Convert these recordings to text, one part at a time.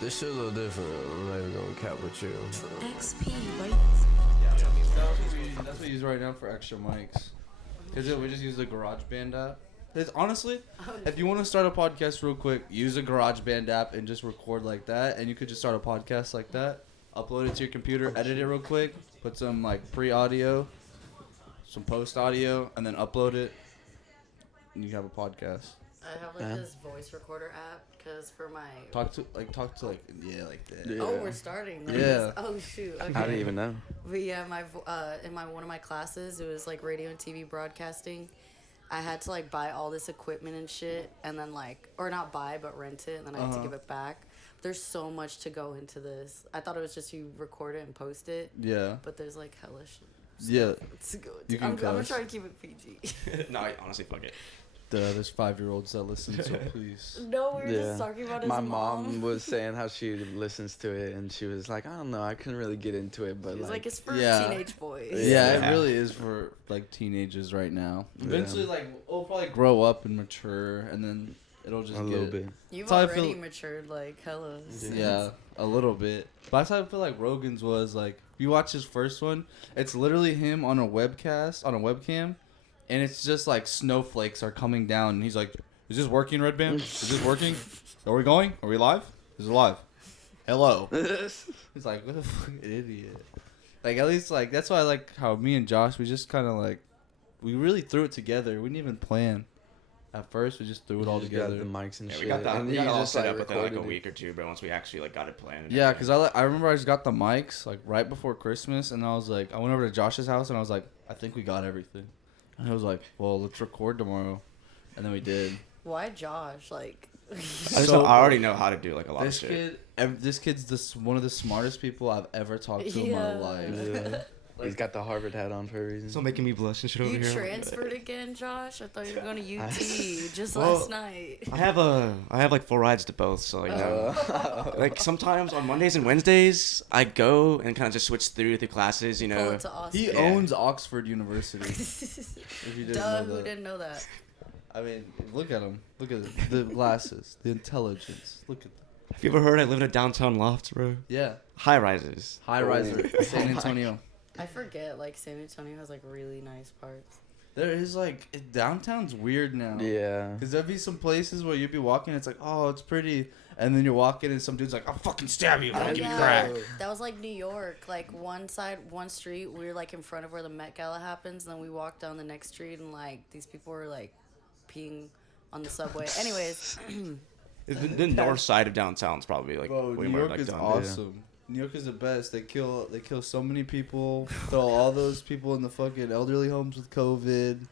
This shit a little different. I'm not even gonna cap with you. XP, right? Yeah, that's what we use right now for extra mics. Because we just use the GarageBand app. Honestly, if you want to start a podcast real quick, use a GarageBand app and just record like that. And you could just start a podcast like that. Upload it to your computer, edit it real quick, put some like pre-audio, some post-audio, and then upload it. And you have a podcast. I have like this voice recorder app because for my Talk to like that. Yeah. oh, we're starting like Yeah. this. Oh shoot, okay. How do you even know? But yeah, in one of my classes, it was like radio and TV broadcasting. I had to like buy all this equipment and shit, and then like, or not buy but rent it, and then I had to give it back. There's so much to go into this. I thought it was just you record it and post it. Yeah. But there's like hella shit. Yeah. To go You into. can I'm gonna cuss. try to keep it PG. No, honestly, fuck it. There's 5-year-olds that listen, so please. No, we were just talking about his My mom. mom was saying how she listens to it, and she was like, I don't know, I couldn't really get into it, but He's like, it's for Yeah. teenage boys. Yeah, Yeah. it really is for like teenagers right now. Yeah. Eventually, like we'll probably grow up and mature, and then it'll just a get little bit. You've That's how I already feel- matured like hella. Yeah, a little bit. But that's how I feel like Rogan's was. Like, if you watch his first one, it's literally him on a webcam, and it's just like snowflakes are coming down, and he's like, "Is this working, Red Band? Is this working? Are we going? Are we live? Is it live? Hello." He's like, "What a fucking idiot." Like, at least like that's why I like how me and Josh, we just kind of like, we really threw it together. We didn't even plan. At first, we just threw it all You just got together. the mics and Yeah, shit. we got that. and We you got it all just, set like, up within like a recorded it. week or two, but once we actually like got it planned. and Yeah, everything. because I remember I just got the mics like right before Christmas, and I was like, I went over to Josh's house, and I was like, I think we got everything. And he was like, well, let's record tomorrow, and then we did. Why Josh? Like, I already know how to do like a lot of This shit. this kid's one of the smartest people I've ever talked to in my Yeah. life. Yeah. He's got the Harvard hat on for a reason. Still making me blush and shit over you here. transferred again, Josh? I thought you were going to UT just Well, last night. I have like 4 rides to both, so you know, like sometimes on Mondays and Wednesdays I go and kind of just switch through the classes, you Pull know. it to Austin. He Yeah. owns Oxford University. If you didn't Duh, know who that. didn't know that? I mean, look at him. Look at the glasses, the intelligence. Look at them. Have you ever heard I live in a downtown loft, bro? Yeah, High rises. high riser, San Antonio. I forget, like, San Antonio has, like, really nice parts. There is like downtown's weird now. Yeah. Cause there'd be some places where you'd be walking, it's like, oh, it's pretty, and then you're walking, and some dude's like, I'll fucking stab you, man. Give me crack. That was like New York. Like one street, we were like in front of where the Met Gala happens, and then we walked down the next street, and like these people were like peeing on the subway. Anyways, The north side of downtown's probably like Bro, way New more York like is down. awesome. New York is the best. They kill so many people. Throw all those people in the fucking elderly homes with COVID.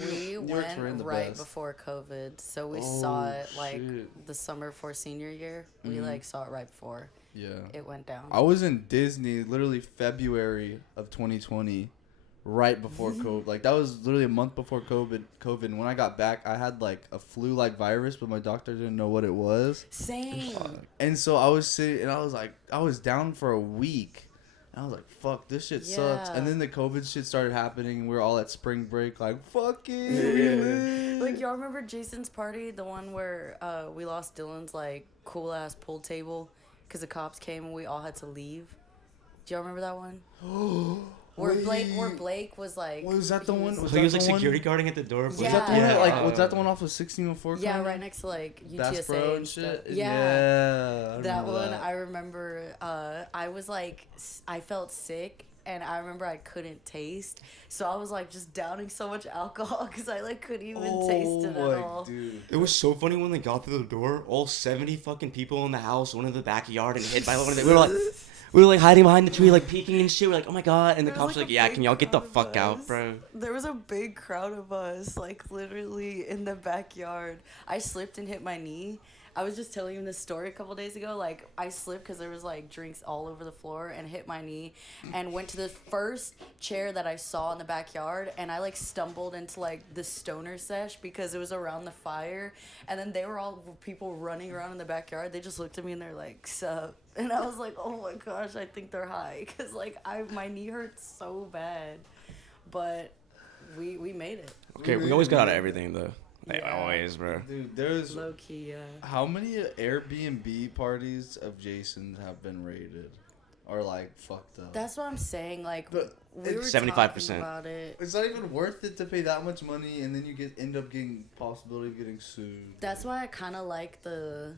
we New York's ran went the right best. before COVID, so we Oh, saw it like shit. the summer before senior year. We Mhm. like saw it right before Yeah. it went down. I was in Disney literally February of 2020, right before COVID. Like, that was literally a month before COVID. And when I got back, I had like a flu-like virus, but my doctor didn't know what it was. Same. And so I was sitting, and I was like, I was down for a week. And I was like, fuck, this shit sucks. Yeah. And then the COVID shit started happening, and we were all at spring break, like, fuck it. Yeah. Like, y'all remember Jason's party, the one where we lost Dylan's like cool ass pool table because the cops came and we all had to leave? Do y'all remember that one? Where Blake was like, Was that the one? So he was like security guarding at the door. Was Yeah. that the one that, like, Yeah. was that the one off of 1604? yeah, kinda? right next to like Bass UTSA Pro and stuff. shit? Yeah. I That remember one, that. I remember, I was like, I felt sick, and I remember I couldn't taste, so I was like just downing so much alcohol because I like couldn't even taste it at all. Dude. It was so funny when they got through the door. All 70 fucking people in the house went in the backyard and hid by one of them. We were like hiding behind the tree, like peeking and shit. We're like, oh my god! And the There cops was, were like, like, a yeah, big can y'all get the crowd of fuck out, us. bro? There was a big crowd of us, like literally in the backyard. I slipped and hit my knee. I was just telling him this story a couple days ago. Like, I slipped because there was like drinks all over the floor and hit my knee and went to the first chair that I saw in the backyard, and I like stumbled into like the stoner sesh because it was around the fire, and then they were all people running around in the backyard. They just looked at me and they're like, sup? And I was like, oh my gosh, I think they're high because like my knee hurts so bad, but we made it. Okay, we always got out of everything though. They Yeah. always, bro. Dude, there's Low key, yeah. how many Airbnb parties of Jason's have been raided or like fucked up? That's what I'm saying. Like, But we were 75%. talking about it. It's not even worth it to pay that much money, and then you end up getting possibility of getting sued. That's why I kind of like the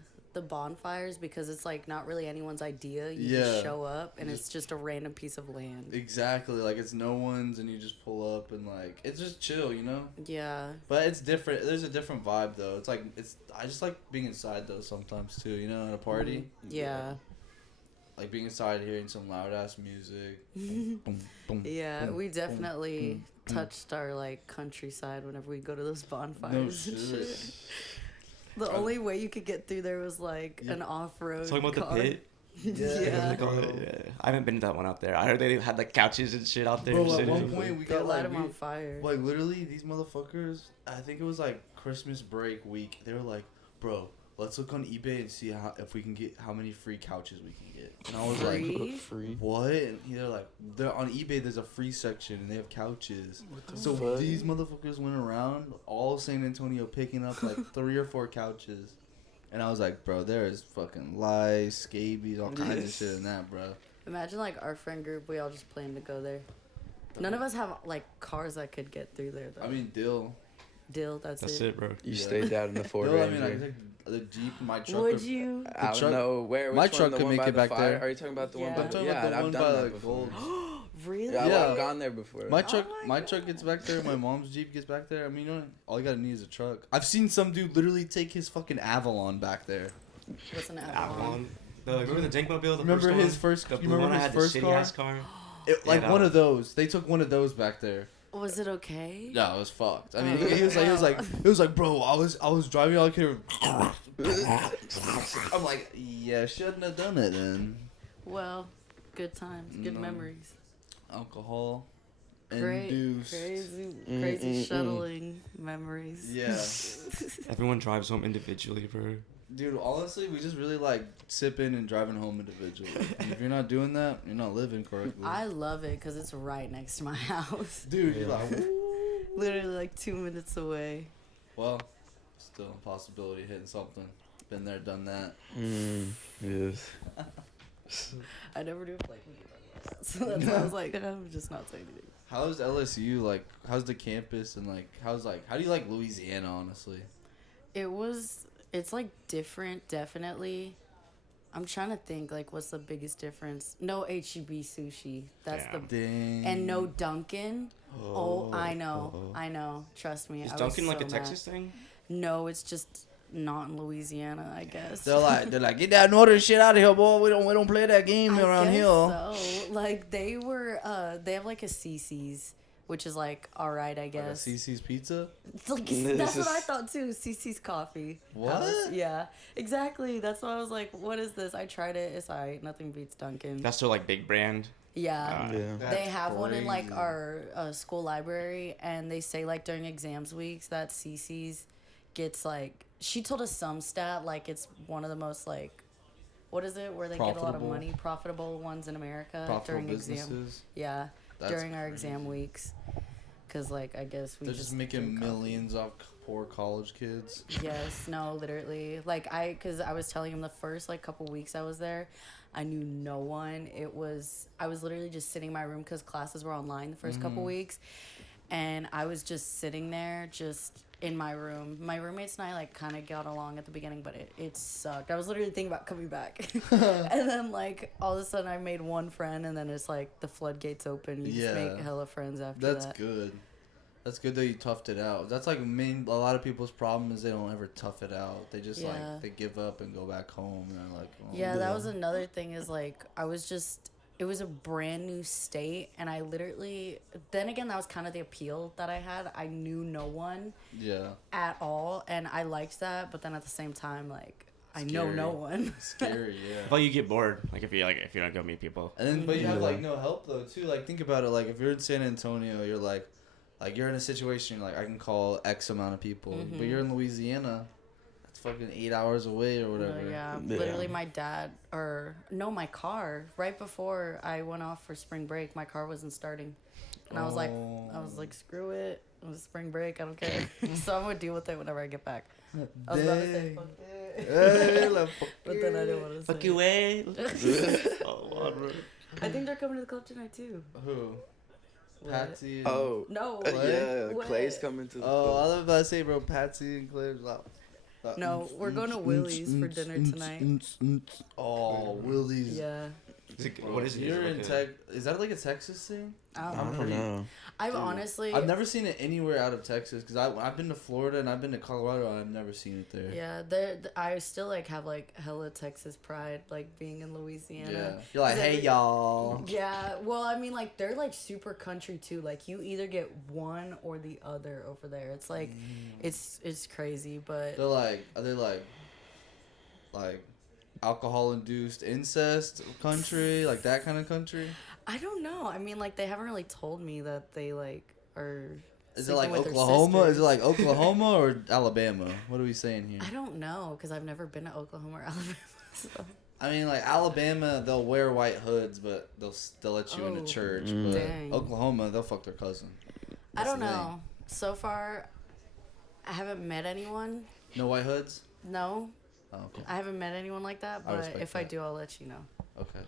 bonfires, because it's like not really anyone's idea. You Yeah. just show up and You it's just a random piece of land. Exactly, like it's no one's, and you just pull up and like it's just chill, you know. Yeah. But it's different. There's a different vibe though. It's like I just like being inside though sometimes too. You know, at a party. Yeah. Like being inside, hearing some loud ass music. Boom, boom, Yeah, boom, we boom, definitely boom, boom. touched our like countryside whenever we go to those bonfires. No and shit. shit. The only way you could get through there was like Yeah. an off-road Talking about car. the pit. Yeah. Yeah. I haven't been to that one out there. I heard they had like couches and shit out there. Bro, and at shit. one point we They got light like them on fire. like literally these motherfuckers. I think it was like Christmas break week. They were like, bro, let's look on eBay and see if we can get how many free couches we can get. And I was like, Free? Free. what? And they're like, they're on eBay. There's a free section and they have couches. So fuck? these motherfuckers went around all San Antonio picking up like 3 or 4 couches. And I was like, bro, there is fucking lice, scabies, all kinds of shit in that, bro. Imagine like our friend group, we all just planned to go there. None of us have like cars that could get through there though. I mean, Dill. That's That's it. it, bro. You Yeah. stayed out in the Ford Dill, I Ranger. mean, I took the Jeep, my truck. Would you? I don't truck- know where. my Which truck one, the could one make by it the back fire? there. Are you talking about the one Yeah. by I'm talking yeah, about the I've one done by that the before. Really? Yeah, Yeah. I've gone there before. My truck, my my truck gets back there. My mom's Jeep gets back there. I mean, you know, all you gotta need is a truck. I've seen some dude literally take his fucking Avalon back there. What's an Avalon? Avalon. Remember the Jankmobile? The Remember first his one? first? The You blue remember one I his had the first shitty car? ass car. Like that one one. of those. They took one of those back there. Was it okay? No, it was fucked. I mean, Oh. he was like, bro, I was driving out here. I'm like, yeah, shouldn't have done it then. Well, good times, good No. memories. Alcohol Great, induced. crazy shuttling memories. Yeah. Everyone drives home individually, bro. Dude, honestly, we just really like sipping and driving home individually. And if you're not doing that, you're not living correctly. I love it because it's right next to my house. Dude, you're like, Literally like 2 minutes away. well, still a possibility of hitting something. Been there, done that. Yes. I never do like me. So that's why I was like, I'm just not saying anything. How's LSU like? How's the campus and like? How do you like Louisiana? Honestly, It's like different, definitely. I'm trying to think like what's the biggest difference. No HEB sushi. That's Yeah. the dang. and no Dunkin'. Oh, I know. Trust me. Is I was Dunkin' like so a mad. Texas thing? No, it's just not in Louisiana, I guess. They're like, get that northern shit out of here, boy. We don't play that game I around guess here. So, like they have like a CC's, which is like all right, I Like a guess. CC's pizza. It's like, This that's what I is- thought too. CC's coffee. What? House. Yeah, exactly. That's why I was like, what is this? I tried it. It's alright. Nothing beats Dunkin'. That's their like big brand. Yeah. Yeah. They have one in like crazy. our school library, and they say like during exams weeks that CC's gets like, she told us some stat like it's one of the most like, what is it where they get a lot of Profitable. money, profitable ones in America Profitable during exam. businesses. Yeah, That's during our crazy. exam weeks, because like I guess we They're just just making drink coffee. millions off poor college kids. Yes, no, literally. Like because I was telling him the first like couple weeks I was there, I knew no one. I was literally just sitting in my room because classes were online the first couple weeks, and I was just sitting there just in my room. My roommates and I like kind of got along at the beginning, but it sucked. I was literally thinking about coming back, and then like all of a sudden I made one friend, and then it's like the floodgates open. You Yeah. just make hella friends after That's that. good. That's good that you toughed it out. That's like a lot of people's problem is they don't ever tough it out. They just Yeah. like they give up and go back home and they're like, oh, Yeah, that was another thing is like it was a brand new state, and I literally, then again, that was kind of the appeal that I had. I knew no one yeah. at all, and I liked that, but then at the same time, like, I know Scary. no one. Scary, yeah. Well, you get bored, like if you don't go meet people. And then, but you have Yeah. like no help though too. Like think about it. Like if you're in San Antonio, you're like you're in a situation like I can call X amount of people, but you're in Louisiana, that's fucking 8 hours away or whatever. No, yeah, Yeah. literally my car, right before I went off for spring break, my car wasn't starting. And I was like, Oh. screw it. It was spring break. I don't care. So I'm gonna deal with it whenever I get back. I was about to say fuck it. But then I didn't want to say. Fuck you, way. Oh, Lord, bro. I think they're coming to the club tonight too. Who? What? Patsy. And... Oh. No. Yeah, What? Clay's coming to the Oh, club. I was about to say, bro, Patsy and Claire's out. No, we're going to Willie's for dinner tonight. Oh, Willie's. Yeah. What is it? You're in Like Tech. Is that like a Texas thing? I don't know. I've honestly. I've never seen it anywhere out of Texas because I've been to Florida and I've been to Colorado. And I've never seen it there. Yeah, I still like have like hella Texas pride, like being in Louisiana. Yeah. You're like, hey y'all. Yeah, well, I mean, like they're like super country too. Like you either get one or the other over there. It's like, it's crazy, but They're like, are they like alcohol-induced incest country, like that kind of country? I don't know. I mean, like they haven't really told me that they like are. Is it like sleeping with their Oklahoma? Is sisters. it like Oklahoma or Alabama? What are we saying here? I don't know because I've never been to Oklahoma or Alabama. So. I mean, like Alabama, they'll wear white hoods, but they'll let you into Oh, church. Mm. But dang. Oklahoma, they'll fuck their cousin. I That's don't the thing. know. So far, I haven't met anyone. No white hoods? No, Oh, okay. I haven't met anyone like that. I But respect if I that. do, I'll let you know. Okay.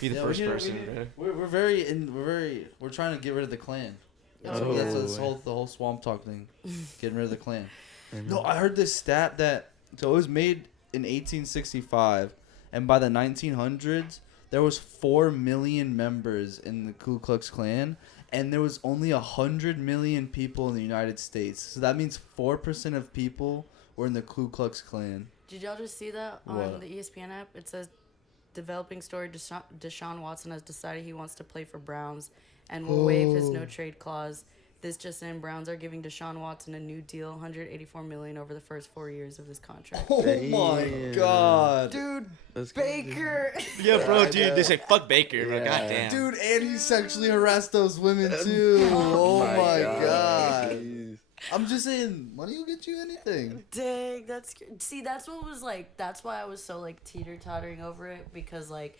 Be the Yeah, first we need- person. we need- Bro. We're trying to get rid of the Klan. That's, Oh. that's the whole swamp talk thing. Getting rid of the Klan. Mm-hmm. No, I heard this stat that so it was made in 1865, and by the 1900s there was 4 million members in the Ku Klux Klan, and there was only 100 million people in the United States. So that means 4% of people were in the Ku Klux Klan. Did y'all just see that on What? the ESPN app? It says, developing story, Deshaun Watson has decided he wants to play for Browns and will waive his no-trade clause. This just in, Browns are giving Deshaun Watson a new deal, $184 million over the first 4 years of his contract. Oh my Damn. God, Dude, That's crazy. Baker! Yeah, bro, Yeah, dude. yeah. They say fuck Baker, bro. Yeah. Goddamn. dude, and he sexually harassed those women too. Oh my God. Jeez. I'm just saying, money will get you anything. Dang, that's what was like, that's why I was so like teeter-tottering over it, because like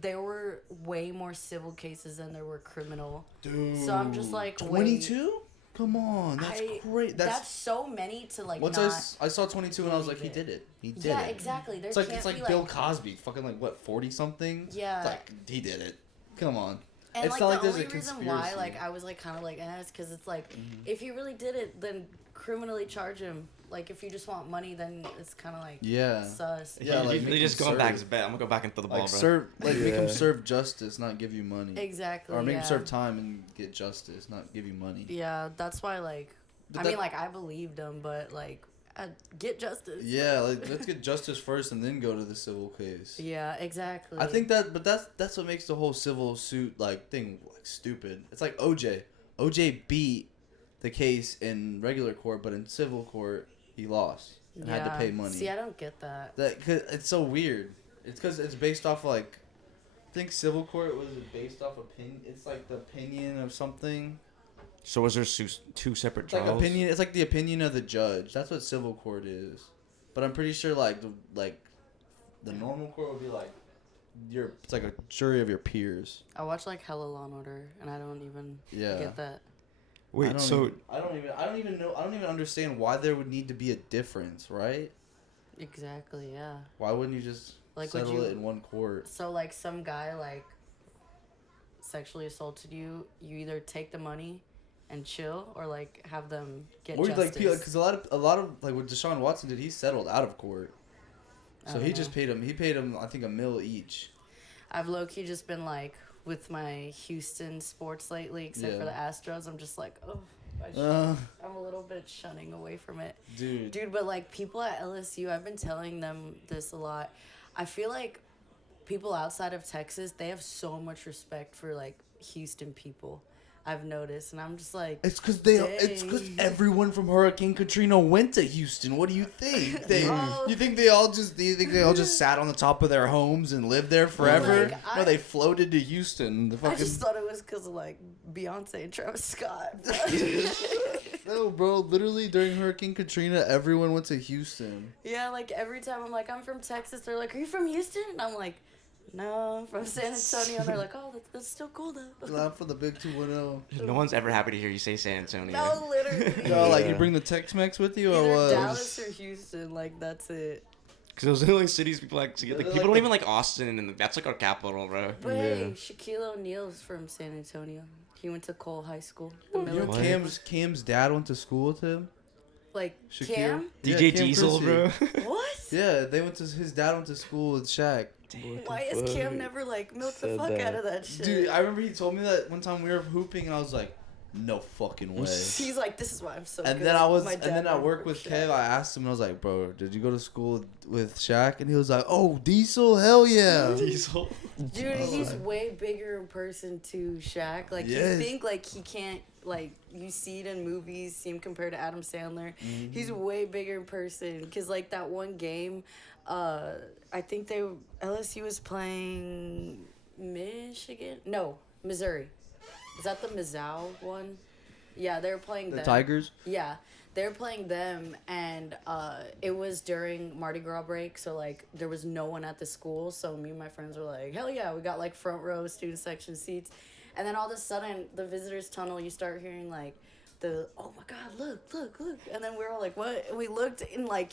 there were way more civil cases than there were criminal. Dude. So I'm just like, 22? Come on, that's great. That's so many to like once not. I saw 22 and I was like, he believe did it. He did Yeah, it. exactly. There It's like can't be, Bill Cosby, fucking like what 40 something. Yeah. It's like he did it. Come on. And It's like not the like there's a only reason why conspiracy. like I was like kind of like it's because it's like if he really did it, then criminally charge him. Like if you just want money, then it's kind of like Yeah. sus. Yeah, like, they make just him going back serve. to bed. I'm gonna go back and throw the ball, Like bro. serve, make him Yeah. serve justice, not give you money. Exactly. Or make yeah. him serve time and get justice, not give you money. Yeah, that's why like But I that- mean like I believed him, but like get justice. Yeah, like let's get justice first and then go to the civil case. Yeah, exactly. I think but that's what makes the whole civil suit like thing like stupid. It's like OJ. OJ beat the case in regular court, but in civil court he lost and had to pay money. See, I don't get that. Cause it's so weird. It's because it's based off like, I think civil court was based off opinion. It's like the opinion of something. So was there two separate It's like trials? opinion. It's like the opinion of the judge. That's what civil court is. But I'm pretty sure like the normal court would be like it's like a jury of your peers. I watch like hella Law and Order, and I don't even Yeah. get that. Wait, so I don't even know. I don't even understand why there would need to be a difference, right? Exactly. Yeah. Why wouldn't you just Like, would settle you- it in one court? So like some guy like sexually assaulted you, you either take the money and chill, or like have them get Or justice. like because a lot of like what Deshaun Watson did, he settled out of court. I So don't he know. just paid him. He paid him I think $1 million each. I've low key just been like with my Houston sports lately, except for the Yeah. Astros. I'm just like, oh, I'm a little bit shunning away from it. Dude, but like people at LSU, I've been telling them this a lot. I feel like people outside of Texas, they have so much respect for like Houston people. I've noticed, and I'm just like, It's because Dang. everyone from Hurricane Katrina went to Houston. What do you think? Oh. You think they all just sat on the top of their homes and lived there forever? Like, No, they floated to Houston. The I fucking just thought it was because of like Beyonce and Travis Scott. no, bro. Literally during Hurricane Katrina, everyone went to Houston. Yeah, like every time I'm like, I'm from Texas, they're like, are you from Houston? And I'm like, No, I'm from San Antonio. And they're like, oh, that's still cool though. Glad for the big 210. No one's ever happy to hear you say San Antonio. No, literally. Yo, like you Yeah. bring the Tex-Mex with you or Either what? Dallas or Houston, like that's it. Because those are the only cities people like to get. Like, They're people like don't even like Austin, and that's like our capital, bro. But Yeah. hey, Shaquille O'Neal's from San Antonio. He went to Cole High School. The You know military. Cam's dad went to school with him? Like Shaquille? Cam? Yeah, DJ Cam Diesel, bro. Chrissy. What? Yeah, his dad went to school with Shaq. Why is Cam never like milk the Said fuck that. out of that shit? Dude, I remember he told me that one time we were hooping and I was like, no fucking way. He's like, this is why I'm so And good. then My dad at never work with Shaq. Kev, I asked him and I was like, bro, did you go to school with Shaq? And he was like, oh, Diesel, hell yeah. Diesel. Dude, he's way bigger in person to Shaq. Like Yes. you think like he can't like you see it in movies, see him compared to Adam Sandler. Mm-hmm. He's way bigger in person. Cause like that one game, I think LSU was playing Michigan. No, Missouri. Is that the Mizzou one? Yeah, they were playing The them. Tigers? Yeah, they were playing them, and it was during Mardi Gras break, so like there was no one at the school. So me and my friends were like, "Hell yeah, we got like front row student section seats." And then all of a sudden, the visitors tunnel, you start hearing like the "Oh my God, look!" And then we were all like, "What?" And we looked, and like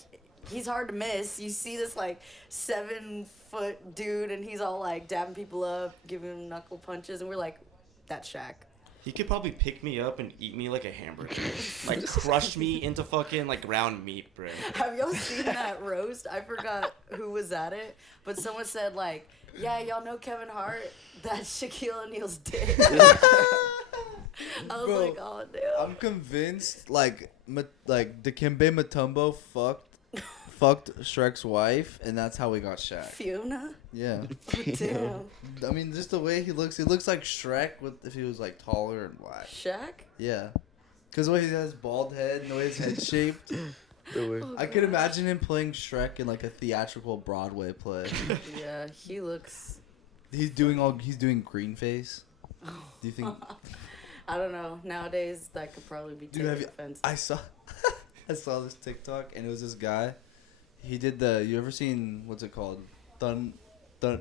he's hard to miss. You see this like 7-foot dude, and he's all like dabbing people up, giving them knuckle punches, and we're like, "That's Shaq." He could probably pick me up and eat me like a hamburger. Like, crush me into fucking, like, ground meat, bro. Have y'all seen that roast? I forgot who was at it, but someone said like, "Yeah, y'all know Kevin Hart? That's Shaquille O'Neal's dick." I was Bro, like, "Oh damn." I'm convinced, like Dikembe Mutombo fucked Shrek's wife, and that's how we got Shaq. Fiona? Yeah. Damn. I mean, just the way he looks like Shrek if he was like taller and black. Shaq? Yeah. Because the way he has bald head and the way his head's shaped. I could imagine him playing Shrek in like a theatrical Broadway play. Yeah, he looks. He's doing green face. Do you think? I don't know. Nowadays, that could probably be Dude, taken offense. I saw this TikTok and it was this guy. He did you ever seen what's it called?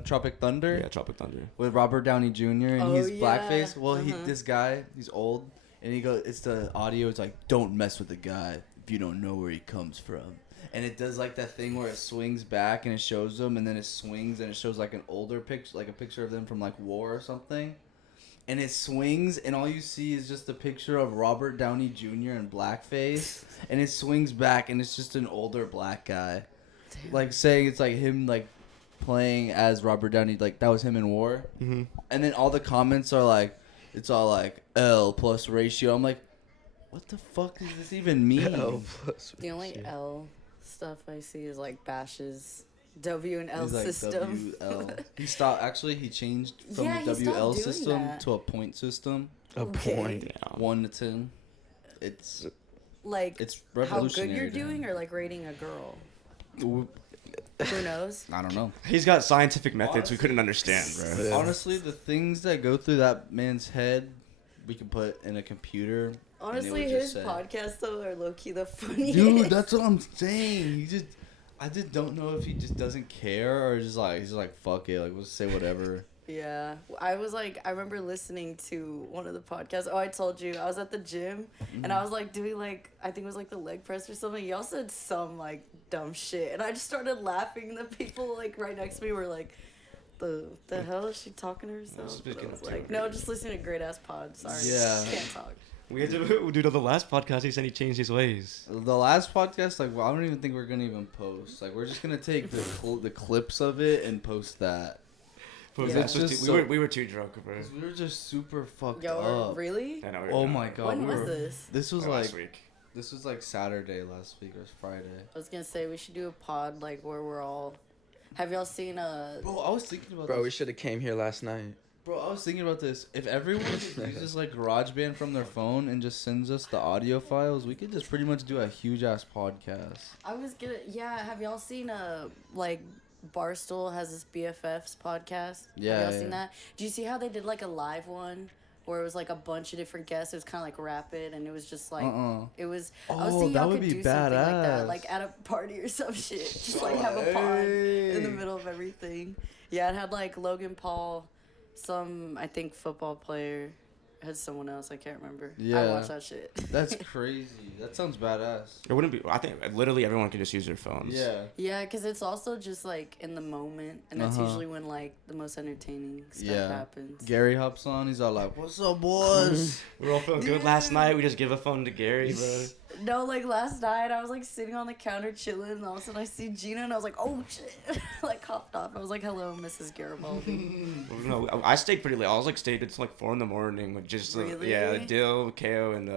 Tropic Thunder? Yeah, Tropic Thunder. With Robert Downey Jr. and Oh, he's yeah. blackface. Well, Uh-huh. this guy, he's old, and he goes, it's the audio. It's like, don't mess with the guy if you don't know where he comes from. And it does like that thing where it swings back and it shows them, and then it swings and it shows like an older picture, like a picture of them from like war or something. And it swings, and all you see is just a picture of Robert Downey Jr. in blackface, and it swings back, and it's just an older black guy, Damn. like saying it's like him like playing as Robert Downey, like that was him in war. Mm-hmm. And then all the comments are like, it's all like L plus ratio. I'm like, what the fuck does this even mean? L plus The only ratio. L stuff I see is like Bash's W and L He's like system. WL. He stopped. Actually, he changed from Yeah, the he stopped WL doing system that. to a point system. A Okay. point. Yeah. 1 to 10. It's Like it's how good revolutionary. you're to him. doing, or like rating a girl. W- Who knows? I don't know. He's got scientific methods we couldn't understand, bro. Yeah. Honestly, the things that go through that man's head, we can put in a computer. Honestly, would his just say- podcasts though are low key the funniest. Dude, that's what I'm saying. I just don't know if he just doesn't care or just like he's like fuck it, like we'll say whatever. Yeah, I remember listening to one of the podcasts. Oh, I told you I was at the gym and I was like doing like I think it was like the leg press or something. Y'all said some like dumb shit, and I just started laughing. The people like right next to me were like, "The hell is she talking to herself?" Just But I getting was too like, "No, just listening to Great Ass Pod." Sorry, Yeah. can't talk. We had to, dude, on the last podcast, he said he changed his ways. The last podcast, like, well, I don't even think we're gonna even post. Like, we're just gonna take the clips of it and post that. But Yeah. It's just we were too drunk, bro. 'Cause we were just super fucked Yo, up. really? I know, we were Oh drunk. my god. When we was were- this? This was Last like week. this was like Saturday last week or Friday. I was gonna say we should do a pod like where we're all. Have y'all seen Bro, I was thinking about Bro, we this. should have came here last night. Bro, I was thinking about this. If everyone just uses like GarageBand from their phone and just sends us the audio files, we could just pretty much do a huge ass podcast. I was gonna, yeah. Have y'all seen like Barstool has this BFFs podcast? Yeah, Have y'all yeah. seen that? Do you see how they did like a live one where it was like a bunch of different guests. It was kind of like rapid, and it was just like it was. I was Oh, thinking that y'all would could be do something like badass. that, like at a party or some shit. Just like have a pond in the Hey. middle of everything. Yeah, it had like Logan Paul, some I think football player. Had someone else, I can't remember. I Yeah. watched that shit. That's crazy. That sounds badass. It wouldn't be. I think literally everyone could just use their phones. Yeah. Yeah, because it's also just like in the moment, and that's usually when like the most entertaining stuff happens. Gary hops on. He's all like, "What's up, boys?" We were all feeling good last night. We just give a phone to Gary, bro. No, like last night I was like sitting on the counter chilling, and all of a sudden I see Gina, and I was like, "Oh shit!" Like hopped off. I was like, "Hello, Mrs. Garibaldi." No, I stayed pretty late. I was like stayed until like 4 a.m. with just Really? yeah, Dill, KO, and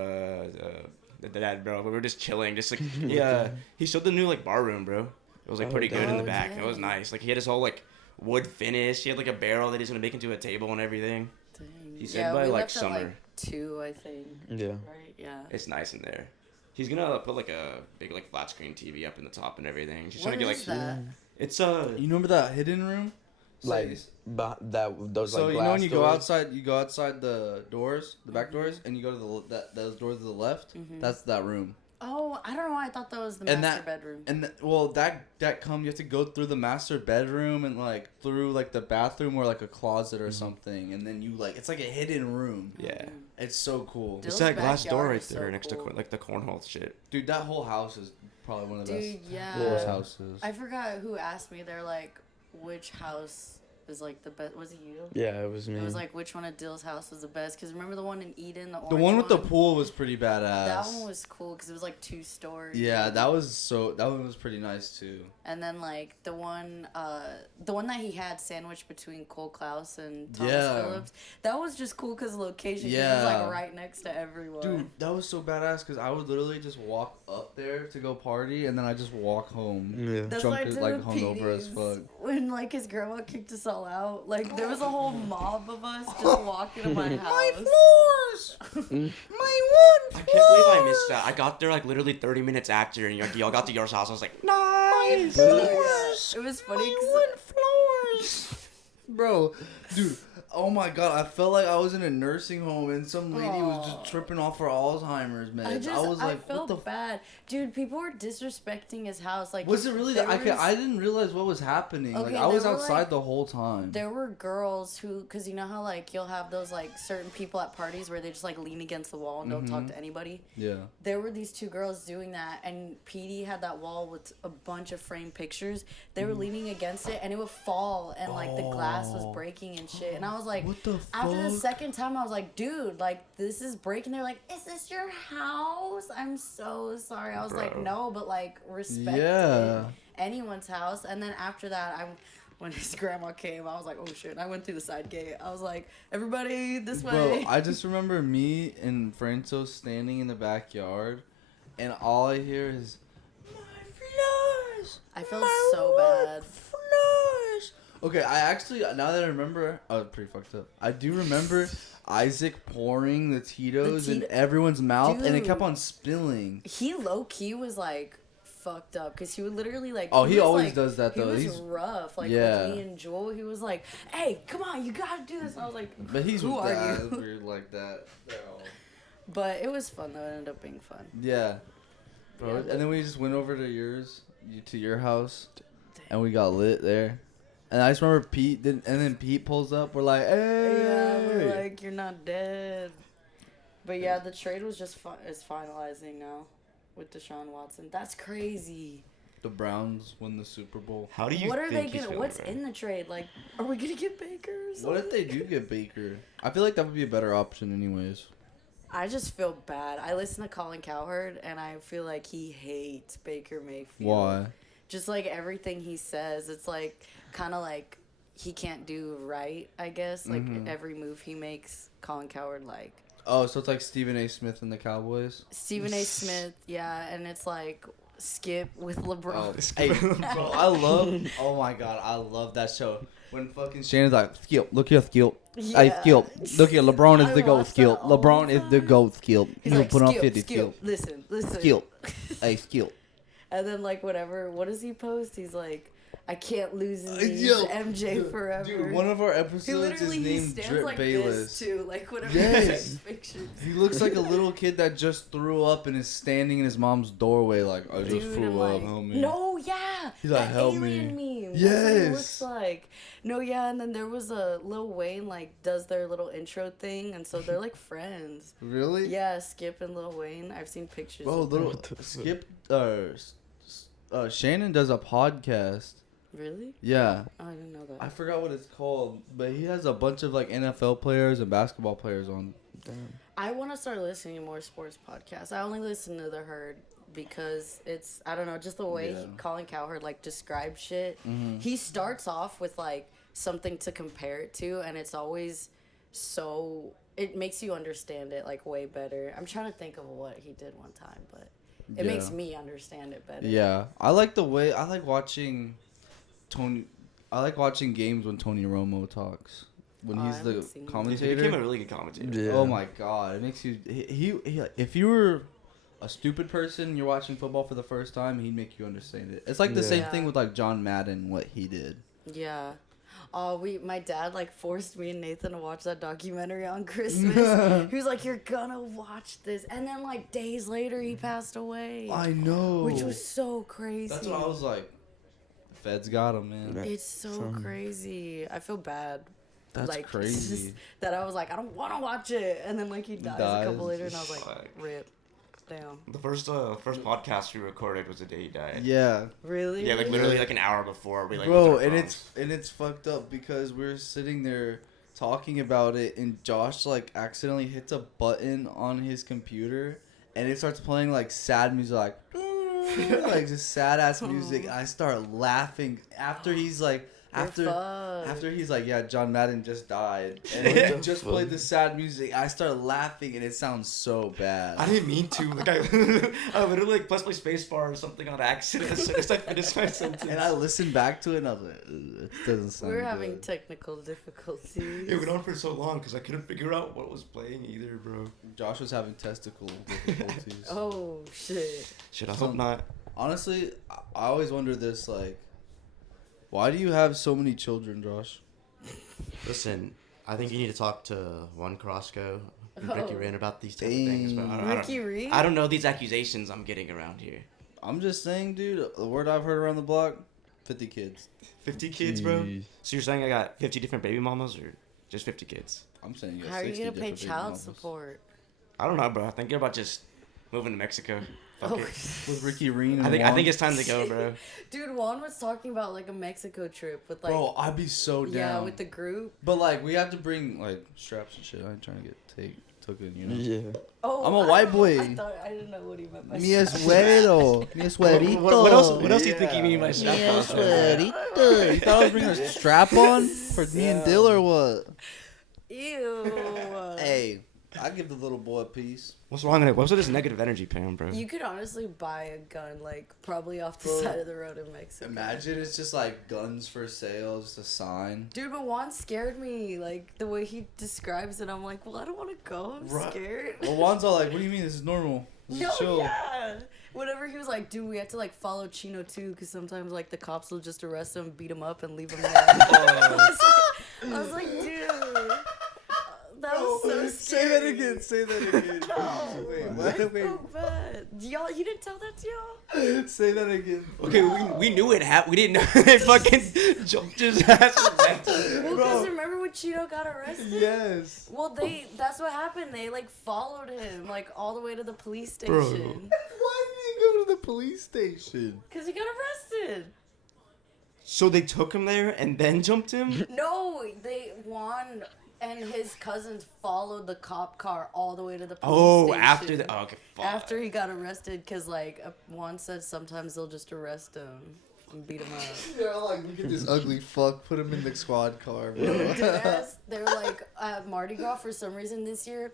the dad, bro. We were just chilling, just like yeah. He showed the new like bar room, bro. It was like pretty good in the back. It was nice. Like he had his whole like wood finish. He had like a barrel that he's gonna make into a table and everything. Dang. He said by we like left at, summer. like 2, I think. Yeah. Right? Yeah. It's nice in there. He's gonna put like a big like flat screen TV up in the top and everything. She's trying to get like that? it's You remember that hidden room? Like those So like you glass know when you doors? go outside the doors, the back doors, and you go to those doors to the left. That's that room. Oh, I don't know why I thought that was the And master that- bedroom. And you have to go through the master bedroom and like through like the bathroom or like a closet or something, and then you like it's like a hidden room. yeah. It's so cool, Dude. It's Dill's that glass door backyard right is there so next cool. to like the cornhole shit. dude. That whole house is probably one of the Dude, yeah. best houses. I forgot who asked me. They're like, which house is like the best? Was it you? Yeah, it was me. It was like, which one of Dill's house was the best? Because remember the one in Eden, the The orange one with the pool was pretty badass. That one was cool because it was like 2 stories. Yeah, that one was pretty nice too. And then like the one that he had sandwiched between Cole Klaus and Thomas Yeah. Phillips, that was just cool because the location. 'Cause it Yeah. was like right next to everyone. Dude, that was so badass because I would literally just walk up there to go party and then I just walk home. Yeah. That's drunk what I as, did like, with hungover as Petey's. fuck. When like his grandma kicked us all out, like there was a whole mob of us just walking to my house. floors! My I can't believe I missed that. I got there like literally 30 minutes after, and y'all got to your house. I was like, nice. It was funny. 'Cause floors! Bro, dude, oh my god, I felt like I was in a nursing home and some lady was just tripping off her Alzheimer's meds. I was like, felt what the bad, dude. People were disrespecting his house. Like, Was it really that? there I didn't realize what was happening. Okay, Like I was there were, outside like- the whole time. There were girls who, cause you know how like you'll have those like certain people at parties where they just like lean against the wall and don't talk to anybody. Yeah. There were these 2 girls doing that, and Petey had that wall with a bunch of framed pictures. They were leaning against it, and it would fall, and like the glass was breaking and shit. And I was like, What the after the fuck? second time, I was like, dude, like this is breaking. They're like, is this your house? I'm so sorry. I was like, Bro. no, but like respect Yeah. anyone's house. And then after that, when his grandma came, I was like, oh shit. I went through the side gate. I was like, everybody this Bro, way. I just remember me and Franco standing in the backyard, and all I hear is, "My floors." I felt so bad. Floors. Okay, I actually now that I remember, I was pretty fucked up. I do remember Isaac pouring the Tito's in Tito- everyone's mouth, and it Dude. kept on spilling. He low key was like fucked up because he would literally like. Oh, he was, always like- does that, though. He He's- was rough. Like yeah. with me and Joel, he was like, "Hey, come on, you gotta do this." And I was like, But he's Who are you? weird like that. They're all- But it was fun though. It ended up being fun. Yeah. Bro, Yeah, and then we just went over to your house, and we got lit there. And I just remember and then Pete pulls up. We're like, hey. Yeah, we're like, "You're not dead." But yeah, the trade was just is finalizing now with Deshaun Watson. That's crazy. The Browns win the Super Bowl. How do you What are they think he's gonna? feeling, What's bro? in the trade? Like, are we gonna get Baker? Or What if they something? do get Baker? I feel like that would be a better option, anyways. I just feel bad. I listen to Colin Cowherd, and I feel like he hates Baker Mayfield. Why? Just like everything he says, it's like kind of like he can't do right. I guess like every move he makes, Colin Cowherd like Oh, so it's like Stephen A. Smith and the Cowboys. Stephen A. Smith, yeah, and it's like Skip with LeBron. Oh, hey, bro, I love. Oh my god, I love that show. When fucking Shannon's like, Skip, look here, Skip. Hey, Yeah. Skip, look here. LeBron is I the GOAT, watch Skip. that all LeBron the is the time. GOAT, Skip. He's He'll like, put on Skip, 50, Skip, Skip. listen. Skip. Hey, Skip. And then like whatever, what does he post? He's like, I can't lose in these Yo, MJ forever. Dude, one of our he episodes is literally named stands Drip like Bayless. this too, like whatever Yes. he takes pictures. He looks like a little kid that just threw up and is standing in his mom's doorway like, I just Dude, threw I'm up, like, help me. no, yeah. He's like, that help alien me. meme. That's what it Yes. looks like. No, yeah, and then there was a Lil Wayne like does their little intro thing, and so they're like friends. Really? Yeah, Skip and Lil Wayne. I've seen pictures. Bro, of them. little Skip, Shannon does a podcast. Really? Yeah. Oh, I didn't know that. I forgot what it's called, but he has a bunch of like NFL players and basketball players on. Damn. I want to start listening to more sports podcasts. I only listen to The Herd because it's, I don't know, just the way Colin Cowherd like describes shit. Mm-hmm. He starts off with like something to compare it to, and it's always so, it makes you understand it like way better. I'm trying to think of what he did one time, but it makes me understand it better. Yeah, I like the way I like watching Tony. I like watching games when Tony Romo talks. When Oh, I he's haven't the seen that. He commentator. became a really good commentator. Yeah. Oh my god, it makes you. He if you were a stupid person and you're watching football for the first time, he'd make you understand it. It's like the Yeah. same thing with like John Madden, what he did. Yeah. Oh, my dad like forced me and Nathan to watch that documentary on Christmas. He was like, "You're gonna watch this," and then like days later, he passed away. I know. Which was so crazy. That's what I was like. The feds got him, man. Yeah. It's so crazy. I feel bad. That's like, crazy. just that I was like, I don't want to watch it, and then like he dies a couple later, and I was like, Fuck. rip. Damn. The first podcast we recorded was the day he died. Yeah. Really? Yeah, like literally like an hour before we like. Bro, looked at our and phones. it's fucked up because we're sitting there talking about it, and Josh like accidentally hits a button on his computer, and it starts playing like sad music, like like just sad ass music. I start laughing after he's like after he's like, yeah, John Madden just died, and he just played the sad music. I start laughing, and it sounds so bad. I didn't mean to. Like I literally like pressed my space bar or something on accident as soon as I finished my sentence. And I listened back to it, and I was like, "Ugh, it doesn't sound We're good." having technical difficulties. It went on for so long because I couldn't figure out what was playing either, bro. Josh was having testicle difficulties. Oh shit. Shit, I hope not. Honestly, I always wonder this, like, why do you have so many children, Josh? Listen, I think you need to talk to Juan Carrasco and Ricky Oh. Rand about these type of things. But Ricky Reed? I don't know these accusations I'm getting around here. I'm just saying, dude, the word I've heard around the block, 50 kids. 50 kids, bro. Jeez. So you're saying I got 50 different baby mamas or just 50 kids? I'm saying you got How are you 60 gonna pay different baby child mamas. support? I don't know, bro. I'm thinking about just moving to Mexico. Fuck Oh. it. With Ricky Reen and I think Juan. it's time to go, bro. Dude, Juan was talking about like a Mexico trip with like Bro, I'd be so down. yeah, with the group. But, like, we have to bring, like, straps and shit. I ain't trying to get taken, you know? Yeah. Oh, I'm a I white don't- boy. I didn't know what he meant by Mi that. suero. Mi suerito. What else do you think you mean by Mi strap on? suerito. You thought I was bringing a strap on for me and Dill or what? Ew. Hey, I give the little boy a piece. What's wrong with it? What's with this negative energy, Pam, bro? You could honestly buy a gun, like, probably off the Bro, side of the road in Mexico. Imagine it's just like guns for sale, just a sign. Dude, but Juan scared me. Like, the way he describes it, I'm like, well, I don't want to go. I'm Right. scared. Well, Juan's all like, "What do you mean? This is normal. This No, is chill." yeah. Whenever he was like, dude, we had to, like, follow Chino, too, because sometimes, like, the cops will just arrest him, beat him up, and leave him there. I was like, dude. That was so Say scary. that again. Say that again. No. Wait, That's what? Wait. so bad. Y'all, you didn't tell that to y'all? Say that again. Okay, we knew it happened. We didn't know it fucking jumped his ass and left. Well, Bro. because remember when Chino got arrested? Yes. Well, that's what happened. They, like, followed him, like, all the way to the police Bro. station. Why did he go to the police station? Because he got arrested. So they took him there and then jumped him? No, Juan and his cousins followed the cop car all the way to the police Oh, station. after the. Oh, okay, fuck. After he got arrested, because, like, Juan said sometimes they'll just arrest him and beat him up. They're like, look at this ugly fuck. Put him in the squad car, bro. Deadass, they're like, at Mardi Gras for some reason this year,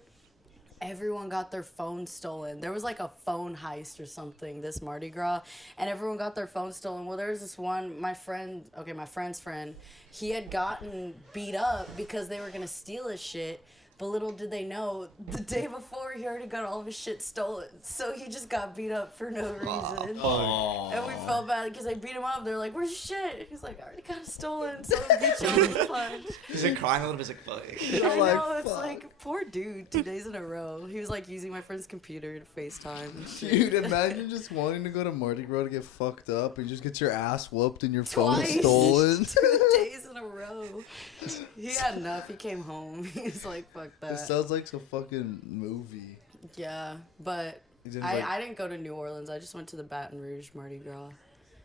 everyone got their phone stolen. There was like a phone heist or something this Mardi Gras, and everyone got their phone stolen. Well, there was this one, my friend's friend, he had gotten beat up because they were gonna steal his shit. But little did they know, the day before he already got all of his shit stolen. So he just got beat up for no reason. And we felt bad because they beat him up. They're like, where's your shit? He's like, I already got it stolen. So we beat you on the punch. He's like crying a little bit. He's like, fuck. I know, it's like, poor dude, 2 days in a row. He was like using my friend's computer to FaceTime and shit. Dude, imagine just wanting to go to Mardi Gras to get fucked up and just get your ass whooped and your phone Twice. stolen. 2 days in a row. He had enough. He came home. He was like, fuck that. It sounds like some fucking movie. Yeah, but I didn't go to New Orleans. I just went to the Baton Rouge Mardi Gras.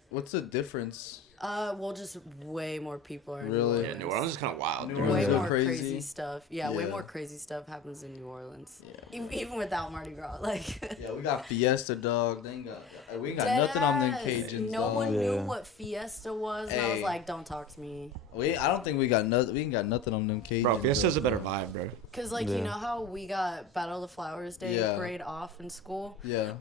What's the difference? Well, just way more people are in Really? New Yeah, Orleans. New Orleans is kind of wild. New dude. Orleans Way go more crazy. crazy stuff. Yeah, way Yeah. more crazy stuff happens in New Orleans. Yeah. Even without Mardi Gras. Like, Yeah, we got Fiesta, dog. We ain't got nothing on them Deadass. Cajuns, No dog. one knew Yeah. what Fiesta was, and I was Hey. like, don't talk to me. I don't think we ain't got nothing on them Cajuns. Bro, Fiesta's though. a better vibe, bro. Because, like, Yeah. you know how we got Battle of the Flowers Day Yeah. parade off in school? Yeah.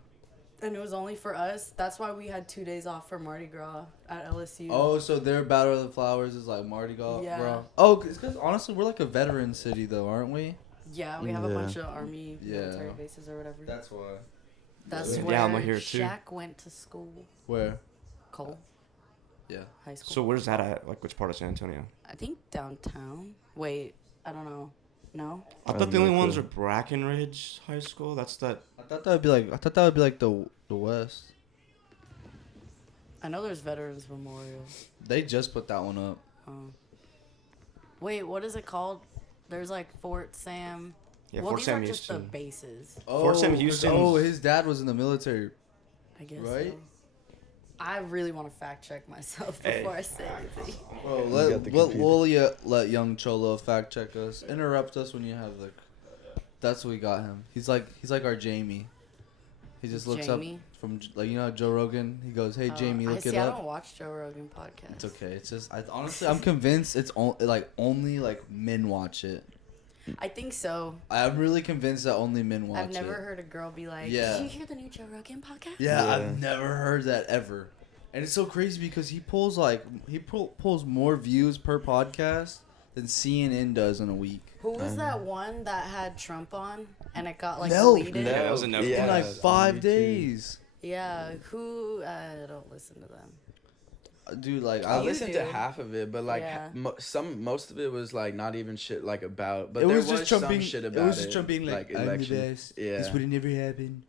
And it was only for us. That's why we had 2 days off for Mardi Gras at LSU. Oh, so their Battle of the Flowers is like Mardi Gras, Yeah. bro. Oh, it's because honestly, we're like a veteran city, though, aren't we? Yeah, we have a Yeah. bunch of Army Yeah. military bases or whatever. That's why. That's Yeah, where I'm here too. Shaq went to school. Where? Cole Yeah. High School. So where's that at? Like, which part of San Antonio? I think downtown. Wait, I don't know. No? I I thought the have only no ones clue. were Brackenridge High School. That's that. I thought that would be like the West. I know there's Veterans Memorial. They just put that one up. Wait, what is it called? There's like Fort Sam. Yeah, well, Fort these Sam are just the Houston. bases, Fort Sam 'cause- Houston's- Oh, his dad was in the military. I guess. Right? So. I really want to fact check myself Hey. before I say anything. Bro, got the computer. let young Cholo fact check us. Interrupt us when you have the. That's what we got him. He's like our Jamie. He just looks Jamie? up from like Joe Rogan. He goes, "Hey Jamie, look it I up." don't watch Joe Rogan podcast. It's okay. It's just honestly, I'm convinced it's only like men watch it. I think so. I'm really convinced that only men watch it. I've never heard a girl be like, Yeah. "Did you hear the new Joe Rogan podcast?" Yeah, Yeah. I've never heard that ever. And it's so crazy because he pulls pulls more views per podcast than CNN does in a week. Who was that one that had Trump on and it got like Nelk. deleted? Yeah, that was a no. In like on 5 YouTube. days. Yeah, who? I don't listen to them. Dude, like I You listened do. to half of it, but like Yeah. most of it was like not even shit like about. But it there was just Trump some being, shit it about was just Trump being like, I'm the election. best. Yeah. This would have never happened.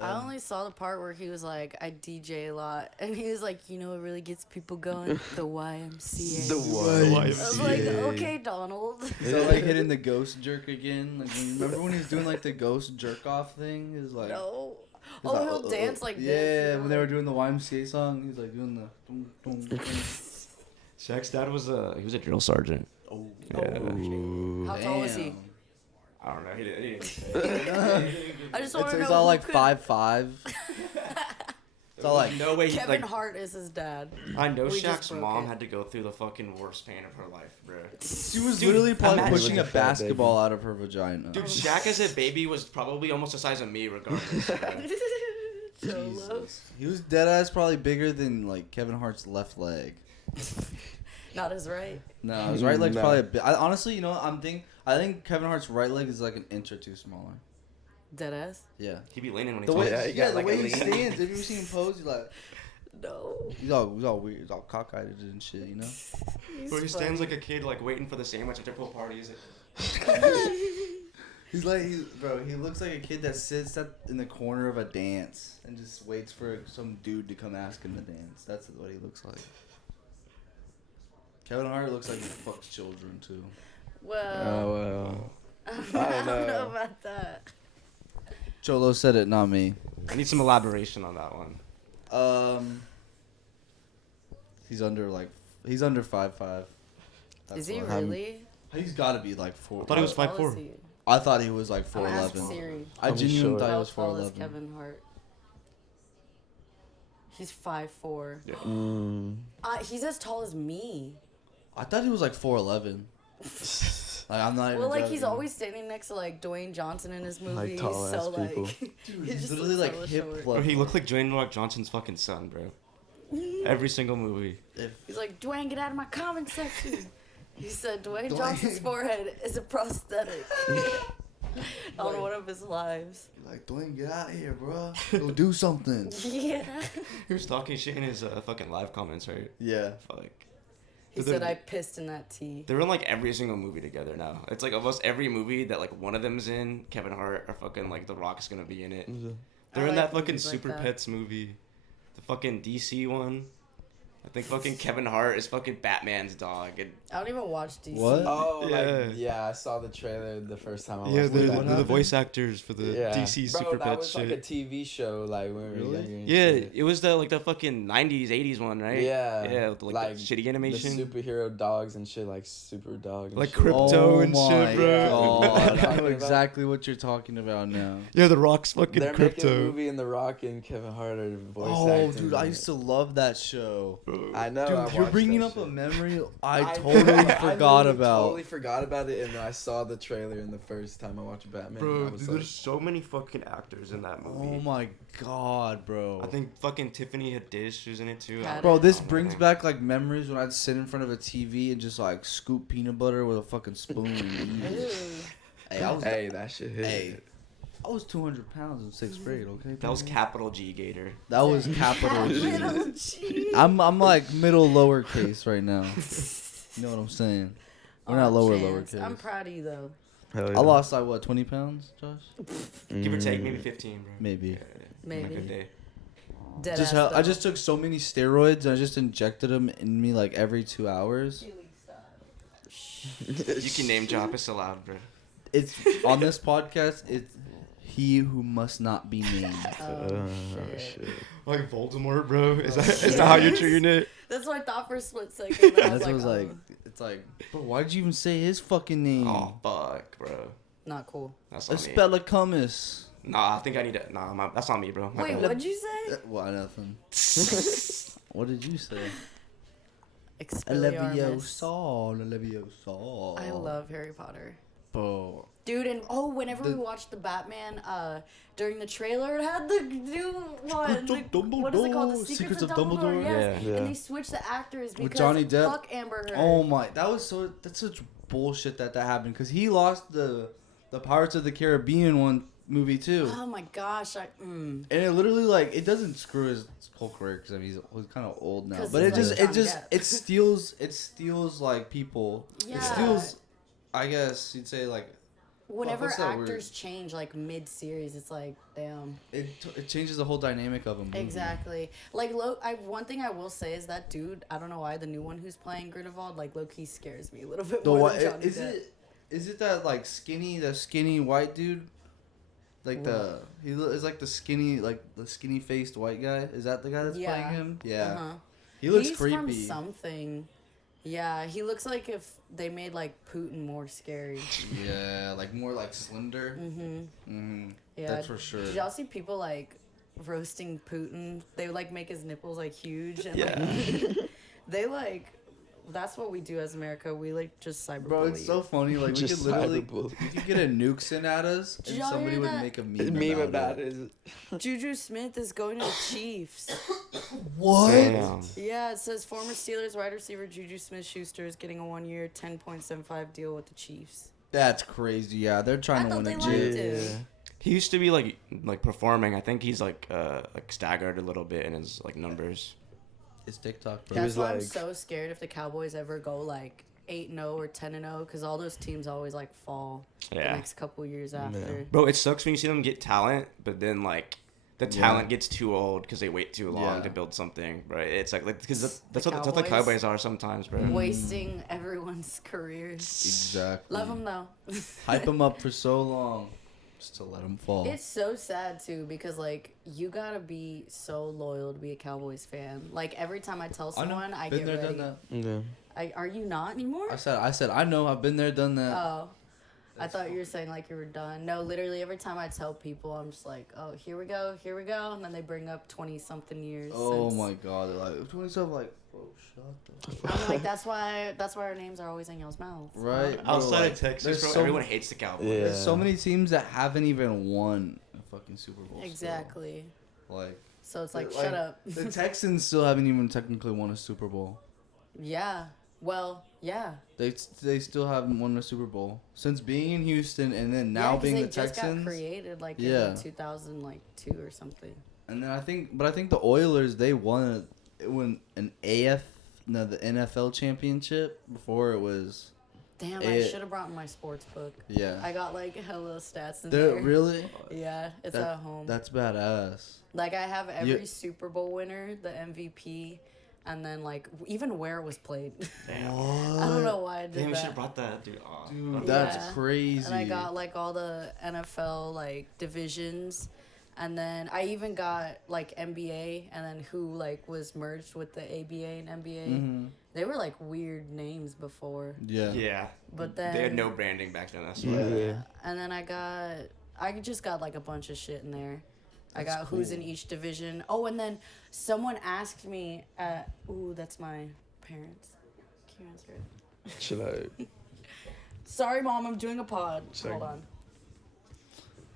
I only saw the part where he was like, I DJ a lot. And he was like, you know what really gets people going? The YMCA. The I was like, YMCA. okay, Donald. So like hitting the ghost jerk again. Like remember when he was doing like the ghost jerk off thing? It was like No. he's Oh, like, he'll dance like yeah, this. when they were doing the YMCA song, he's like doing the. Dum, dum, dum. Shaq's dad was he was a drill sergeant. Oh, Yeah. How tall was he? damn. I don't know. He didn't. I just want to know. It's all who like could- 5'5". It's all like no way. Kevin Like Hart is his dad. I know We just Shaq's broke mom it. had to go through the fucking worst pain of her life, bro. she was Dude, literally probably imagine- pushing He a was a fat basketball out of her vagina. Dude, Shaq as a baby was probably almost the size of me, regardless. bro. Cholo. Jesus. He was dead ass probably bigger than like Kevin Hart's left leg. Not his right. No, his right leg's No. probably a bit. Honestly, you know what? I think Kevin Hart's right leg is like an inch or two smaller. Dead ass? Yeah. He be leaning when he The talks. way, Yeah, he got the like way a he lean. stands. Have you ever seen him pose? He's like, No. he's all weird. He's all cockeyed and shit, you know? Bro, he stands like a kid, like waiting for the sandwich after pool parties. He's like, he looks like a kid that sits in the corner of a dance and just waits for some dude to come ask him to dance. That's what he looks like. Kevin Hart looks like he fucks children too. Well, Oh well. I don't know. know about that. Cholo said it, not me. I need some elaboration on that one. He's under 5'5". Is he why. really? He's got to be like 4. I thought he was How tall 5'4". is he? I thought he was like I'm gonna ask 4'11". Siri. I I'm genuinely sure. thought he How was tall is 4'11". Kevin Hart? He's 5'4". He's as tall as me. I thought he was like 4'11". Like I'm not even. Well, like he's joking. always standing next to like Dwayne Johnson in his movies. tall ass so like, people. Dude, he he's just literally looks like hella hip short. plug. Bro, he looked like Dwayne Rock Johnson's fucking son, bro. Every single movie. If He's like, Dwayne, get out of my comment section. He said Dwayne Johnson's forehead is a prosthetic on one of his lives. Like, Dwayne, get out of here, bro. Go do something. Yeah. He was talking shit in his fucking live comments, right? Yeah. Fuck. He said I pissed in that tea. They're in like every single movie together now. It's like almost every movie that like one of them's in, Kevin Hart or fucking like The Rock's gonna be in it. They're in that fucking Super Pets movie. The fucking DC one. I think fucking Kevin Hart is fucking Batman's dog. And I don't even watch DC. What? Oh, Yeah. yeah, I saw the trailer the first time I watched yeah, it. they're the voice actors for the DC Bro, Super that Pets was shit. like a TV show, like when we were younger. and Yeah, shit. it was the fucking 90s, 80s one, right? Yeah. Yeah, with like the shitty animation. The superhero dogs and shit, like Super Dog. And Like shit. Crypto and my shit, bro. God. I know About- exactly what you're talking about now. Yeah, The Rock's fucking They're making a Crypto. movie, and The Rock and Kevin Hart are voice Oh, acting dude, I in used it. to love that show. I know. I Dude, you're watched bringing that up a shit. memory I I totally literally forgot about. Totally forgot about it, and then I saw the trailer in the first time I watched Batman. and I Bro, was dude, like, there's so many fucking actors in that movie. Oh my god, bro. I think fucking Tiffany Haddish was in it too. Had Bro, it. this Oh, brings man. back like memories when I'd sit in front of a TV and just like scoop peanut butter with a fucking spoon and eat it. Hey, hey, that shit hit. Hey, I was 200 pounds in 6th grade, okay? That was baby? capital G Gator. That was capital G. Little G. I'm like middle lowercase right now. You know what I'm saying? We're not Aw, lower Chance. lowercase. I'm proud of you though. Hell I lost like what, 20 pounds, Josh? Give or take, maybe 15, bro. Maybe. Yeah, Maybe. On a good day. Dead Just ass, I though. just took so many steroids and I just injected them in me like every 2 hours. You can name drop, it's allowed, bro. It's on this podcast. It's he who must not be named. Oh, shit. Like Voldemort, bro. Is Oh, that shit. how you're treating it? That's what I thought for a split second. But I That's what was was like, like. It's like, bro, why did you even say his fucking name? Oh fuck, bro. not cool. That's not me. Espelicumus. Nah, I think I need to. That's not me, bro. My Wait, bad. what'd you say? What, nothing. What did you say? Expelliarmus. Leviosa. I love Harry Potter. Bro. Dude, and whenever we watched the Batman, during the trailer, it had the new one. Secrets of What is it called? The Dumbledore. Secrets of Dumbledore. Yes. Yeah. And they switched the actors because Johnny Depp? fuck Amber Heard. Oh my, that's such bullshit that happened because he lost the Pirates of the Caribbean one movie too. Oh my gosh. And it literally like it doesn't screw his whole career because I mean he's kind of old now, 'Cause but he's like Johnny Depp. it steals like people. Yeah. It steals, I guess you'd say like Whenever what's that word? actors change like mid-series, it's like, damn. it changes the whole dynamic of a movie. Exactly. Like, one thing I will say is that dude, I don't know why, the new one who's playing Grindelwald, like, low-key scares me a little bit The more what than Johnny is Depp. it? Is it that like the skinny white dude? Like is like the skinny faced white guy. Is that the guy that's Yeah. playing him? Yeah. Uh-huh. He looks He's creepy. from something. Yeah, he looks like if they made, like, Putin more scary. Yeah, like more like slender. Yeah. That's for sure. Did y'all see people, like, roasting Putin? They would, like, make his nipples, like, huge. And, Yeah. like, they, like, that's what we do as America. We, like, just cyberbully. Bro, it's so funny. Like we Just could literally, cyberbully. you could get a nuke sent at us, Did and y'all somebody hear would that? make a Meme about it. it. Juju Smith is going to the Chiefs. What? Damn. Yeah, it says former Steelers wide receiver Juju Smith-Schuster is getting a 1-year, $10.75 deal with the Chiefs. That's crazy. Yeah, they're trying I to thought win a they liked G. it. He used to be like performing. I think he's like staggered a little bit in his like numbers. It's TikTok, bro. That's was why I'm like- so scared if the Cowboys ever go like 8-0 or 10-0 because all those teams always like fall the Yeah. next couple years after. Bro, it sucks when you see them get talent, but then like the talent gets too old because they wait too long Yeah. to build something, right? It's like because that's The what the Cowboys? Cowboys are sometimes, bro. Wasting everyone's careers. Exactly. Love them though. Hype them up for so long, just to let them fall. It's so sad too because like you gotta be so loyal to be a Cowboys fan. Like every time I tell someone, I Been get there, ready. done that. Yeah. Are you not anymore? I said, I know. I've been there, done that. Oh, I That's thought you were saying like you were done. No, literally every time I tell people, I'm just like, oh, here we go, and then they bring up 20-something years. Oh since. my god, they're like 27. Like, bro, shut the. I'm like, that's why our names are always in y'all's mouths. Right. Bro, Outside like, of Texas, there's bro, so everyone hates the Cowboys. Yeah. There's so many teams that haven't even won a fucking Super Bowl. still. Exactly. Like. So it's like, Like, shut up. The Texans still haven't even technically won a Super Bowl. Yeah. Well, yeah. They still haven't won a Super Bowl since being in Houston, and then now Yeah, 'cause being they the just Texans. got created like Yeah. in 2002 or something. And then I think the Oilers, they won an the NFL championship before it was. Damn, I It- should have brought my sports book. Yeah. I got like hella stats in They're there. really. Yeah, it's That- at home. That's badass. Like I have every You- Super Bowl winner, the MVP, and then like even where it was played. Damn. What? I don't know why I did Damn, we should have that. brought that, dude. Oh, Dude, okay. that's Yeah. crazy. And I got like all the NFL like divisions, and then I even got like NBA, and then who like was merged with the ABA and NBA. Mhm. They were like weird names before, Yeah. Yeah. but then They had no branding back then. That's why. Yeah. And then I just got like a bunch of shit in there. I That's got who's in cool. each division. Oh, and then someone asked me, ooh, that's my parents. Can you answer it? Should I? Sorry, Mom, I'm doing a pod. Sorry. Hold on.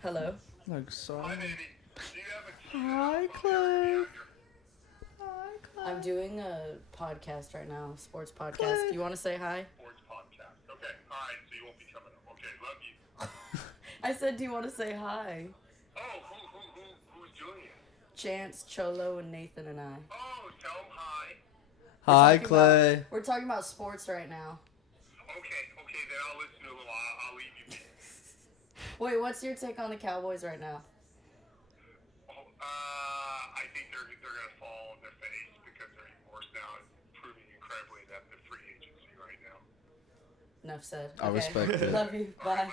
Hello. Like so. Hi, Clay. I'm doing a podcast right now, sports podcast. Do you want to say hi? Sports podcast. Okay, alright, so you won't be coming up. Okay, love you. I said, do you want to say hi? Oh, who's doing it? Chance, Cholo, and Nathan and I. Oh, tell him hi. Hi, talking Clay. We're talking about sports right now. Okay, then I'll listen to a little. I'll leave you be. Wait, what's your take on the Cowboys right now? Oh, I think they're gonna fall on their face because they're even worse now, proving incredibly inept at free agency right now. Enough said. I respect it. Love you. Bye.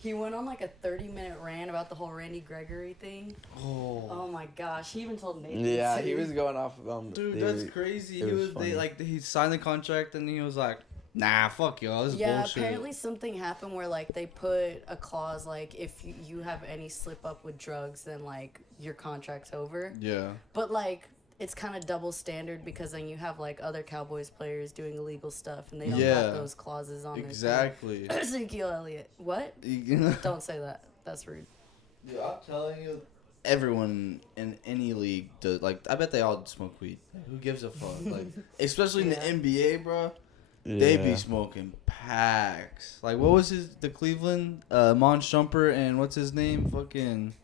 He went on like a 30-minute rant about the whole Randy Gregory thing. Oh. Oh my gosh, he even told Nathan. Yeah, too. he was going off. Dude, that's crazy. it He was was funny. he signed the contract and he was like, nah, fuck y'all. This is Yeah, bullshit. apparently something happened where like they put a clause like if you have any slip up with drugs, then like your contract's over. Yeah. But like it's kind of double standard because then you have like other Cowboys players doing illegal stuff and they don't Yeah. have those clauses on Exactly. their thing. Ezekiel Elliott. What? Dude, Don't say that. That's rude. I'm telling you, everyone in any league does. Like, I bet they all smoke weed. Who gives a fuck? Like, especially Yeah. in the NBA, bro. They be smoking packs. Like, what was the Cleveland? Mon Shumpert and what's his name? Fucking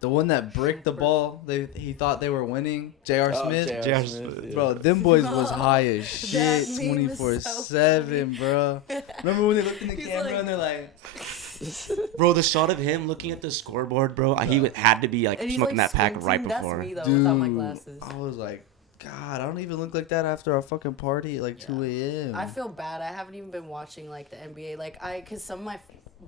the one that bricked the Shumpert. ball. He thought they were winning. J.R. Smith. J.R. Smith, yeah. Bro, them boys was Oh, high as that shit meme is so 24/7, bro. Remember when they looked in the He's camera like- and they're like, Bro, the shot of him looking at the scoreboard, bro, he had to be like And he's smoking like that pack right squinting. before. That's me though, dude, without my glasses. I was like, God, I don't even look like that after a fucking party at like 2 a.m. I feel bad. I haven't even been watching like the NBA. Like cause some of my,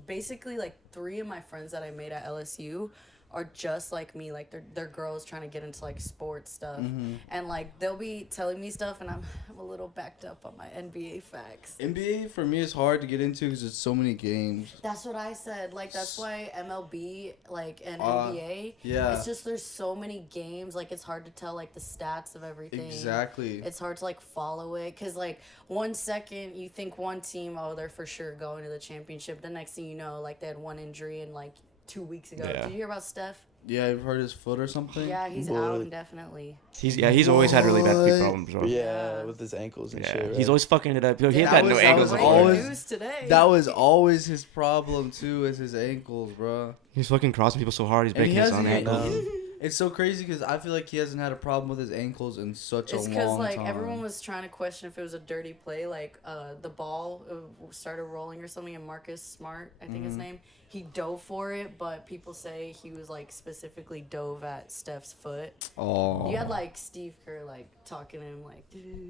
basically like 3 of my friends that I made at LSU are just like me. Like they're girls trying to get into like sports stuff, and like they'll be telling me stuff, and I'm a little backed up on my NBA facts. NBA for me is hard to get into because it's so many games. That's what I said. Like that's why MLB like and Uh, NBA. yeah. It's just there's so many games. Like it's hard to tell like the stats of everything. Exactly. It's hard to like follow it because like 1 second you think one team, oh, they're for sure going to the championship. The next thing you know, like they had one injury and like 2 weeks ago. Yeah. Did you hear about Steph? Yeah, you've heard his foot or something? Yeah, he's What? out indefinitely. He's always had really bad feet What? problems, bro. Yeah, with his ankles and Yeah, shit. Right? he's always fucking it up. He Yeah, had that no was ankles Breaking before. always- news today. That was always his problem too, is his ankles, bro. He's fucking crossing people so hard. He's And he breaking his own hasn't- ankles. It's so crazy because I feel like he hasn't had a problem with his ankles in such It's a because long like time. everyone was trying to question if it was a dirty play. Like the ball started rolling or something, and Marcus Smart, I think his name, he dove for it, but people say he was like specifically dove at Steph's foot. Oh. You had like Steve Kerr like talking to him like,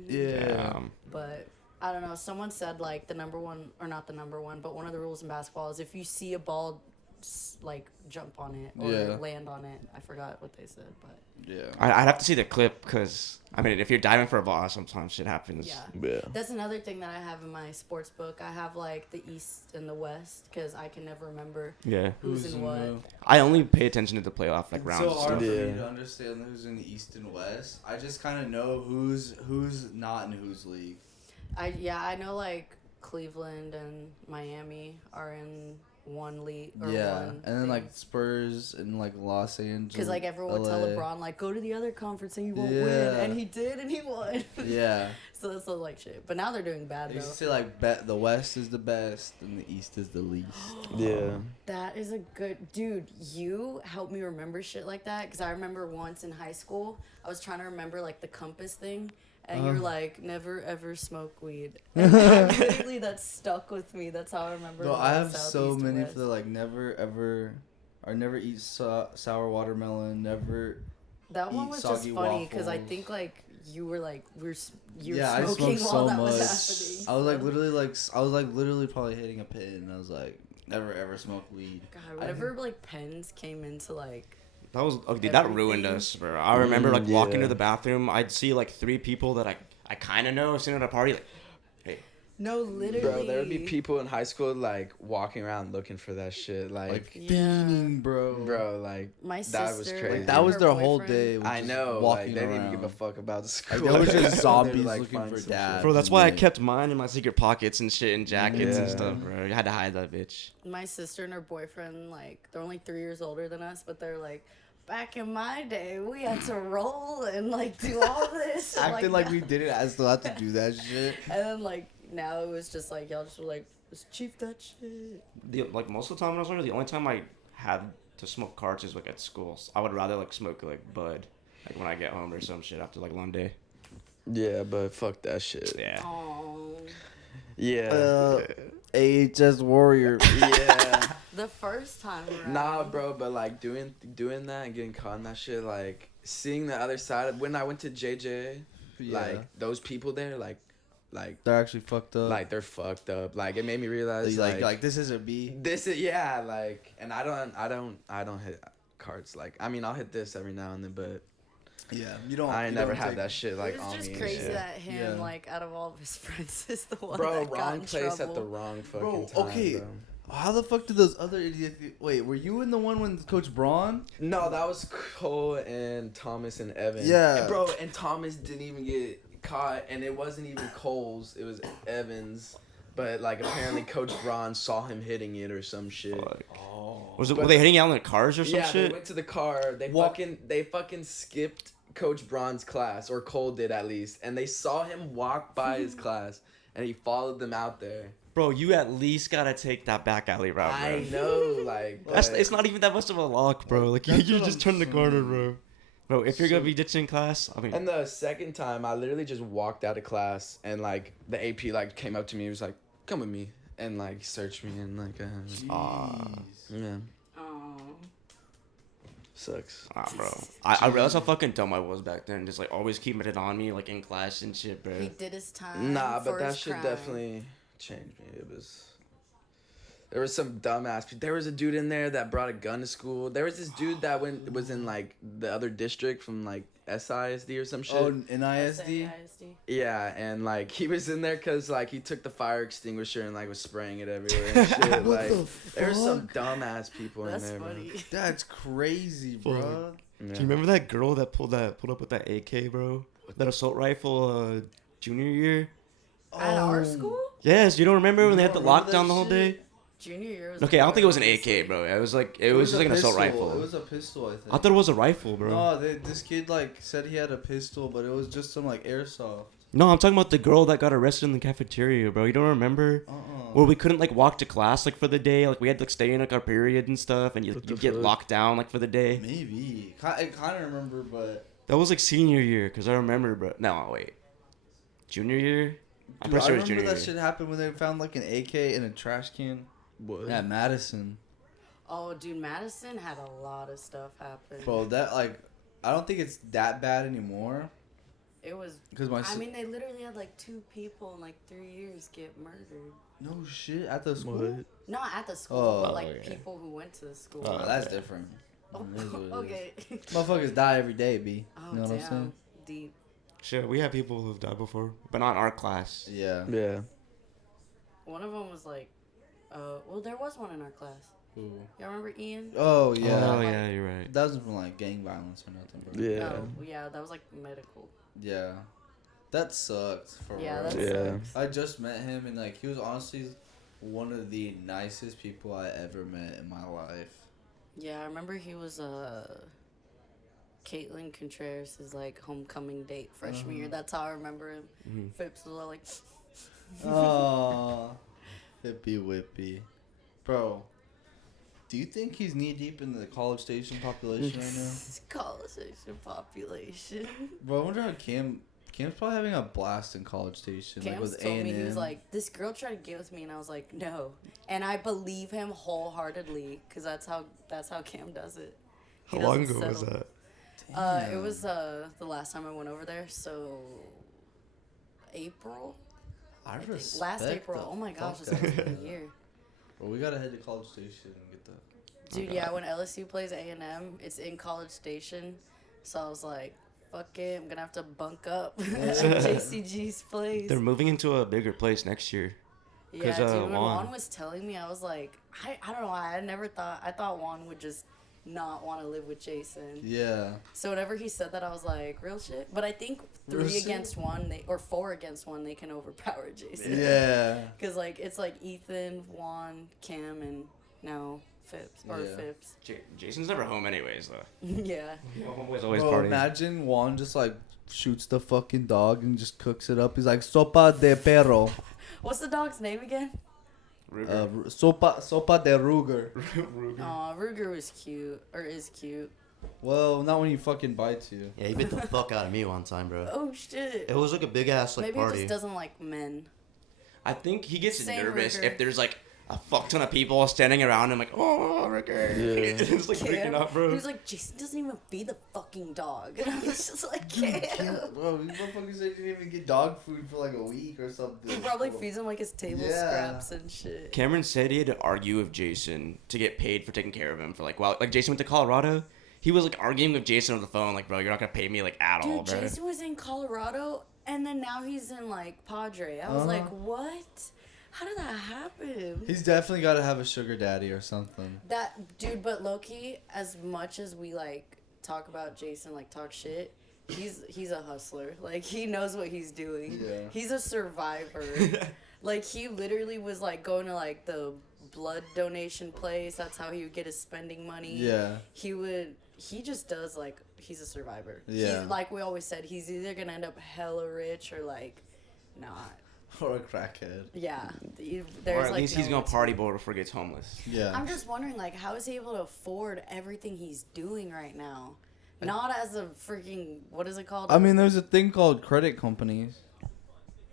Yeah. but I don't know. Someone said like the number one, or not the number one, but one of the rules in basketball is if you see a ball like jump on it or Yeah. land on it. I forgot what they said, but Yeah. I'd have to see the clip because I mean, if you're diving for a ball, sometimes shit happens. yeah. Yeah. That's another thing that I have in my sports book. I have like the East and the West because I can never remember Yeah. who's in what. who. I only pay attention to the playoff like It's rounds. so and hard stuff. for me Yeah. to understand who's in the East and West. I just kind of know who's not in whose league. I know like Cleveland and Miami are in one league or Yeah, one. and then like Spurs and like Los Angeles. because like everyone would tell LA. LeBron like go to the other conference and you won't Yeah. win, and he did and he won. Yeah, So that's so like shit. But now they're doing bad They used though. to say like the West is the best and the East is the least. Yeah. That is a good dude. You helped me remember shit like that because I remember once in high school I was trying to remember like the compass thing, and you're like, never ever smoke weed. And literally that stuck with me. That's how I remember. Bro, I have South, so East, and many West. for the like never ever, or never eat sour watermelon. Never. That one eat was just soggy funny because I waffles. think like you were like you were Yeah, I smoking smoked while so that was much. happening. I was like literally probably hitting a pin, and I was like, never ever smoke weed. God, whenever like pens came into like. That was dude, that ruined Everything. us, bro. I remember like walking yeah. to the bathroom, I'd see like 3 people that I kind of know sitting at a party, like, hey, No, literally. Bro, there would be people in high school like walking around looking for that shit. Like Yeah. Fiending, bro. bro, like My that was sister, crazy. Like that was her their whole boyfriend- day. was I just know. Walking Like they didn't around. even give a fuck about the school. Like, they were just They'd, zombies like, looking find for some dad. shit. bro, that's why I Yeah. kept mine in my secret pockets and shit and jackets and Yeah. stuff, bro. I had to hide that bitch. My sister and her boyfriend, like, they're only 3 years older than us, but they're like, back in my day, we had to roll and like do all this. and, Acting like that. we didn't. I still have to do that shit. And then like now it was just like y'all just were like, let's chief that shit. Like most of the time when I was younger, the only time I had to smoke carts is like at school. So I would rather like smoke like bud, like when I get home or some shit after like long day. Yeah, but fuck that shit. Yeah. Oh. Yeah. AHS Warrior. Yeah. The first time around. Nah, bro, but like doing that and getting caught in that shit, like seeing the other side of when I went to JJ, Yeah. like those people there, like They're actually fucked up. they're fucked up. Like it made me realize like this is a B. this is yeah, like, and I don't hit cards. Like I mean I'll hit this every now and then, but Yeah, you don't. I you never don't have take- that shit like it was on just me. crazy and shit. that him, Yeah. like, out of all of his friends, is the one Bro, that got wrong in place trouble. at the wrong fucking Bro, time. okay. Bro. How the fuck did those other idiots? Wait, were you in the one when Coach Braun? No, that was Cole and Thomas and Evan. Yeah. And bro, and Thomas didn't even get caught, and it wasn't even Cole's. It was Evan's. But like apparently Coach Braun saw him hitting it or some shit. Fuck. Oh. Were they hitting out in the cars or some Yeah, shit? they went to the car. They fucking skipped Coach Braun's class, or Cole did at least, and they saw him walk by his class, and he followed them out there. Bro, you at least gotta take that back alley route, bro. I know, like That's but- it's not even that much of a lock, bro. Like you That's what just I'm turn the corner, bro. Bro, if you're So- gonna be ditching class, I mean, And the second time, I literally just walked out of class, and like the AP like came up to me, and was like, "Come with me," and like searched me, and like, yeah, Oh. sucks. bro. I realized how fucking dumb I was back then. Just like always keeping it on me, like in class and shit, bro. He did his time. Nah, for but that his shit crime. definitely changed me. There was some dumbass. There was a dude in there that brought a gun to school. There was this dude that was in like the other district from like SISD or some shit. Oh, in ISD. Yeah, and like he was in there because like he took the fire extinguisher and like was spraying it everywhere and shit. What like the there were some fuck? dumbass people That's in there. funny. That's crazy, bro. Bro. Yeah. Do you remember that girl that pulled up with that AK, bro? That assault rifle, junior year. At our Oh. school? Yes, you don't remember when they had the don't remember lockdown that the whole day? shit? Junior year was Okay, I don't think it was an honestly. AK, bro. It was like it was just like an assault pistol. rifle. It was a pistol, I think. I thought it was a rifle, bro. No, this kid like said he had a pistol, but it was just some like airsoft. No, I'm talking about the girl that got arrested in the cafeteria, bro. You don't remember? Where we couldn't like walk to class like for the day, like we had to like, stay in like our period and stuff, and you What the get fuck? locked down like for the day. Maybe. I kind of remember, but That was like senior year, cause I remember, bro. No, wait, junior year. I'm dude, pretty I sure it was remember junior that year. shit happened when they found like an AK in a trash can What? at Madison. Oh, dude, Madison had a lot of stuff happen. Bro, that like I don't think it's that bad anymore It was. because my I mean, they literally had like 2 people in like 3 years get murdered. no shit at the school. What? Not at the school, Oh, but like okay. people who went to the school. Oh, that's different. Oh, It is what it is. okay. Motherfuckers die every day, b. Oh, You know what I'm damn. saying? Deep. Shit, we had people who've died before, but not in our class. Yeah. Yeah. One of them was like, well, there was one in our class. Y'all remember Ian? Oh yeah. Oh yeah, you're right. That wasn't from like gang violence or nothing, bro. Yeah. No, yeah, that was like medical. Yeah. That sucked for Yeah, real. that Yeah. sucks. I just met him and like he was honestly one of the nicest people I ever met in my life. Yeah, I remember he was Caitlin Contreras' like homecoming date freshman year. That's how I remember him. Phipps was all like, Oh, hippy whippy, bro. Do you think he's knee deep in the College Station population right now? College Station population. Bro, I wonder how Cam's probably having a blast in College Station, like Cam's with told me, he A&M. was like, this girl tried to get with me, and I was like, no. And I believe him wholeheartedly, because that's how Cam does it. He How long doesn't ago was settle. that? It was the last time I went over there, so April. I think. respect Last April. the Oh my gosh, fuck it's out of almost been it. a year. Bro, we gotta head to College Station and get the. Dude, yeah, when LSU plays A&M, it's in College Station. So I was like, fuck it, I'm gonna have to bunk up at JCG's place. They're moving into a bigger place next year. Yeah, 'cause, dude, when Juan. Juan was telling me, I was like, I don't know, I thought Juan would just not want to live with Jason. Yeah. So whenever he said that, I was like, real shit? But I think Real 3 shit? against 1, or 4 against 1, they can overpower Jason. Yeah. Because, like, it's like Ethan, Juan, Cam, and now Phipps. Or Yeah. Phipps. Jason's never home anyways, though. Yeah. He's always Bro, partying. imagine Juan just like shoots the fucking dog and just cooks it up. He's like sopa de perro, What's the dog's name again? Ruger. sopa de Ruger. Ruger. Aw, Ruger was cute. Or is cute. Well, not when he fucking bites you. Yeah, he bit the fuck out of me one time, bro. Oh, shit. It was like a big ass like Maybe party. he just doesn't like men. I think he gets Same nervous Ruger. if there's like a fuck ton of people standing around him, like, oh, Ruger. Yeah. It's like freaking Cam, out, bro. He was like, Jason doesn't even feed the fucking dog. And I was just like, Cam. Bro, these motherfuckers didn't even get dog food for like a week or something. He probably feeds him like his table Yeah. scraps and shit. Cameron said he had to argue with Jason to get paid for taking care of him for like while like Jason went to Colorado. He was like arguing with Jason on the phone, like, bro, you're not gonna pay me like at all, Dude, bro. Jason was in Colorado, and then now he's in like Padre. I was like, what? How did that happen? He's definitely got to have a sugar daddy or something. That dude, but low-key, as much as we like talk about Jason, like talk shit, he's a hustler. Like he knows what he's doing. Yeah. He's a survivor. Like he literally was like going to like the blood donation place. That's how he would get his spending money. Yeah. He just does like he's a survivor. Yeah. He's, like we always said, he's either gonna end up hella rich or like not. Or a crackhead. Yeah. Or There's at like least no he's gonna in-between. party boy before he gets homeless. Yeah. I'm just wondering, like, how is he able to afford everything he's doing right now? Not as a freaking, what is it called? I mean, there's a thing called credit companies.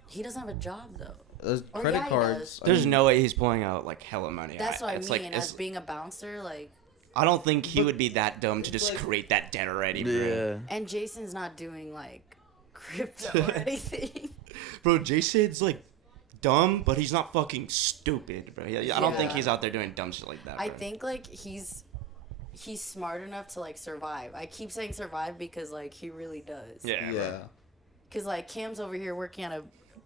He doesn't have a job, though. There's Or credit yeah, he cards. does. I There's mean, no way he's pulling out like hella money. That's what I It's mean. like, As it's- being a bouncer, like, I don't think he But- would be that dumb to it's just like- create that debt already, bro. Yeah. and Jason's not doing, like, crypto or anything. Bro, Jason's like dumb, but he's not fucking stupid, bro. I don't think Yeah. he's out there doing dumb shit like that. Bro. I think, like, he's smart enough to, like, survive. I keep saying survive because, like, he really does. Yeah. Yeah. Bro. Because, like, Cam's over here working at a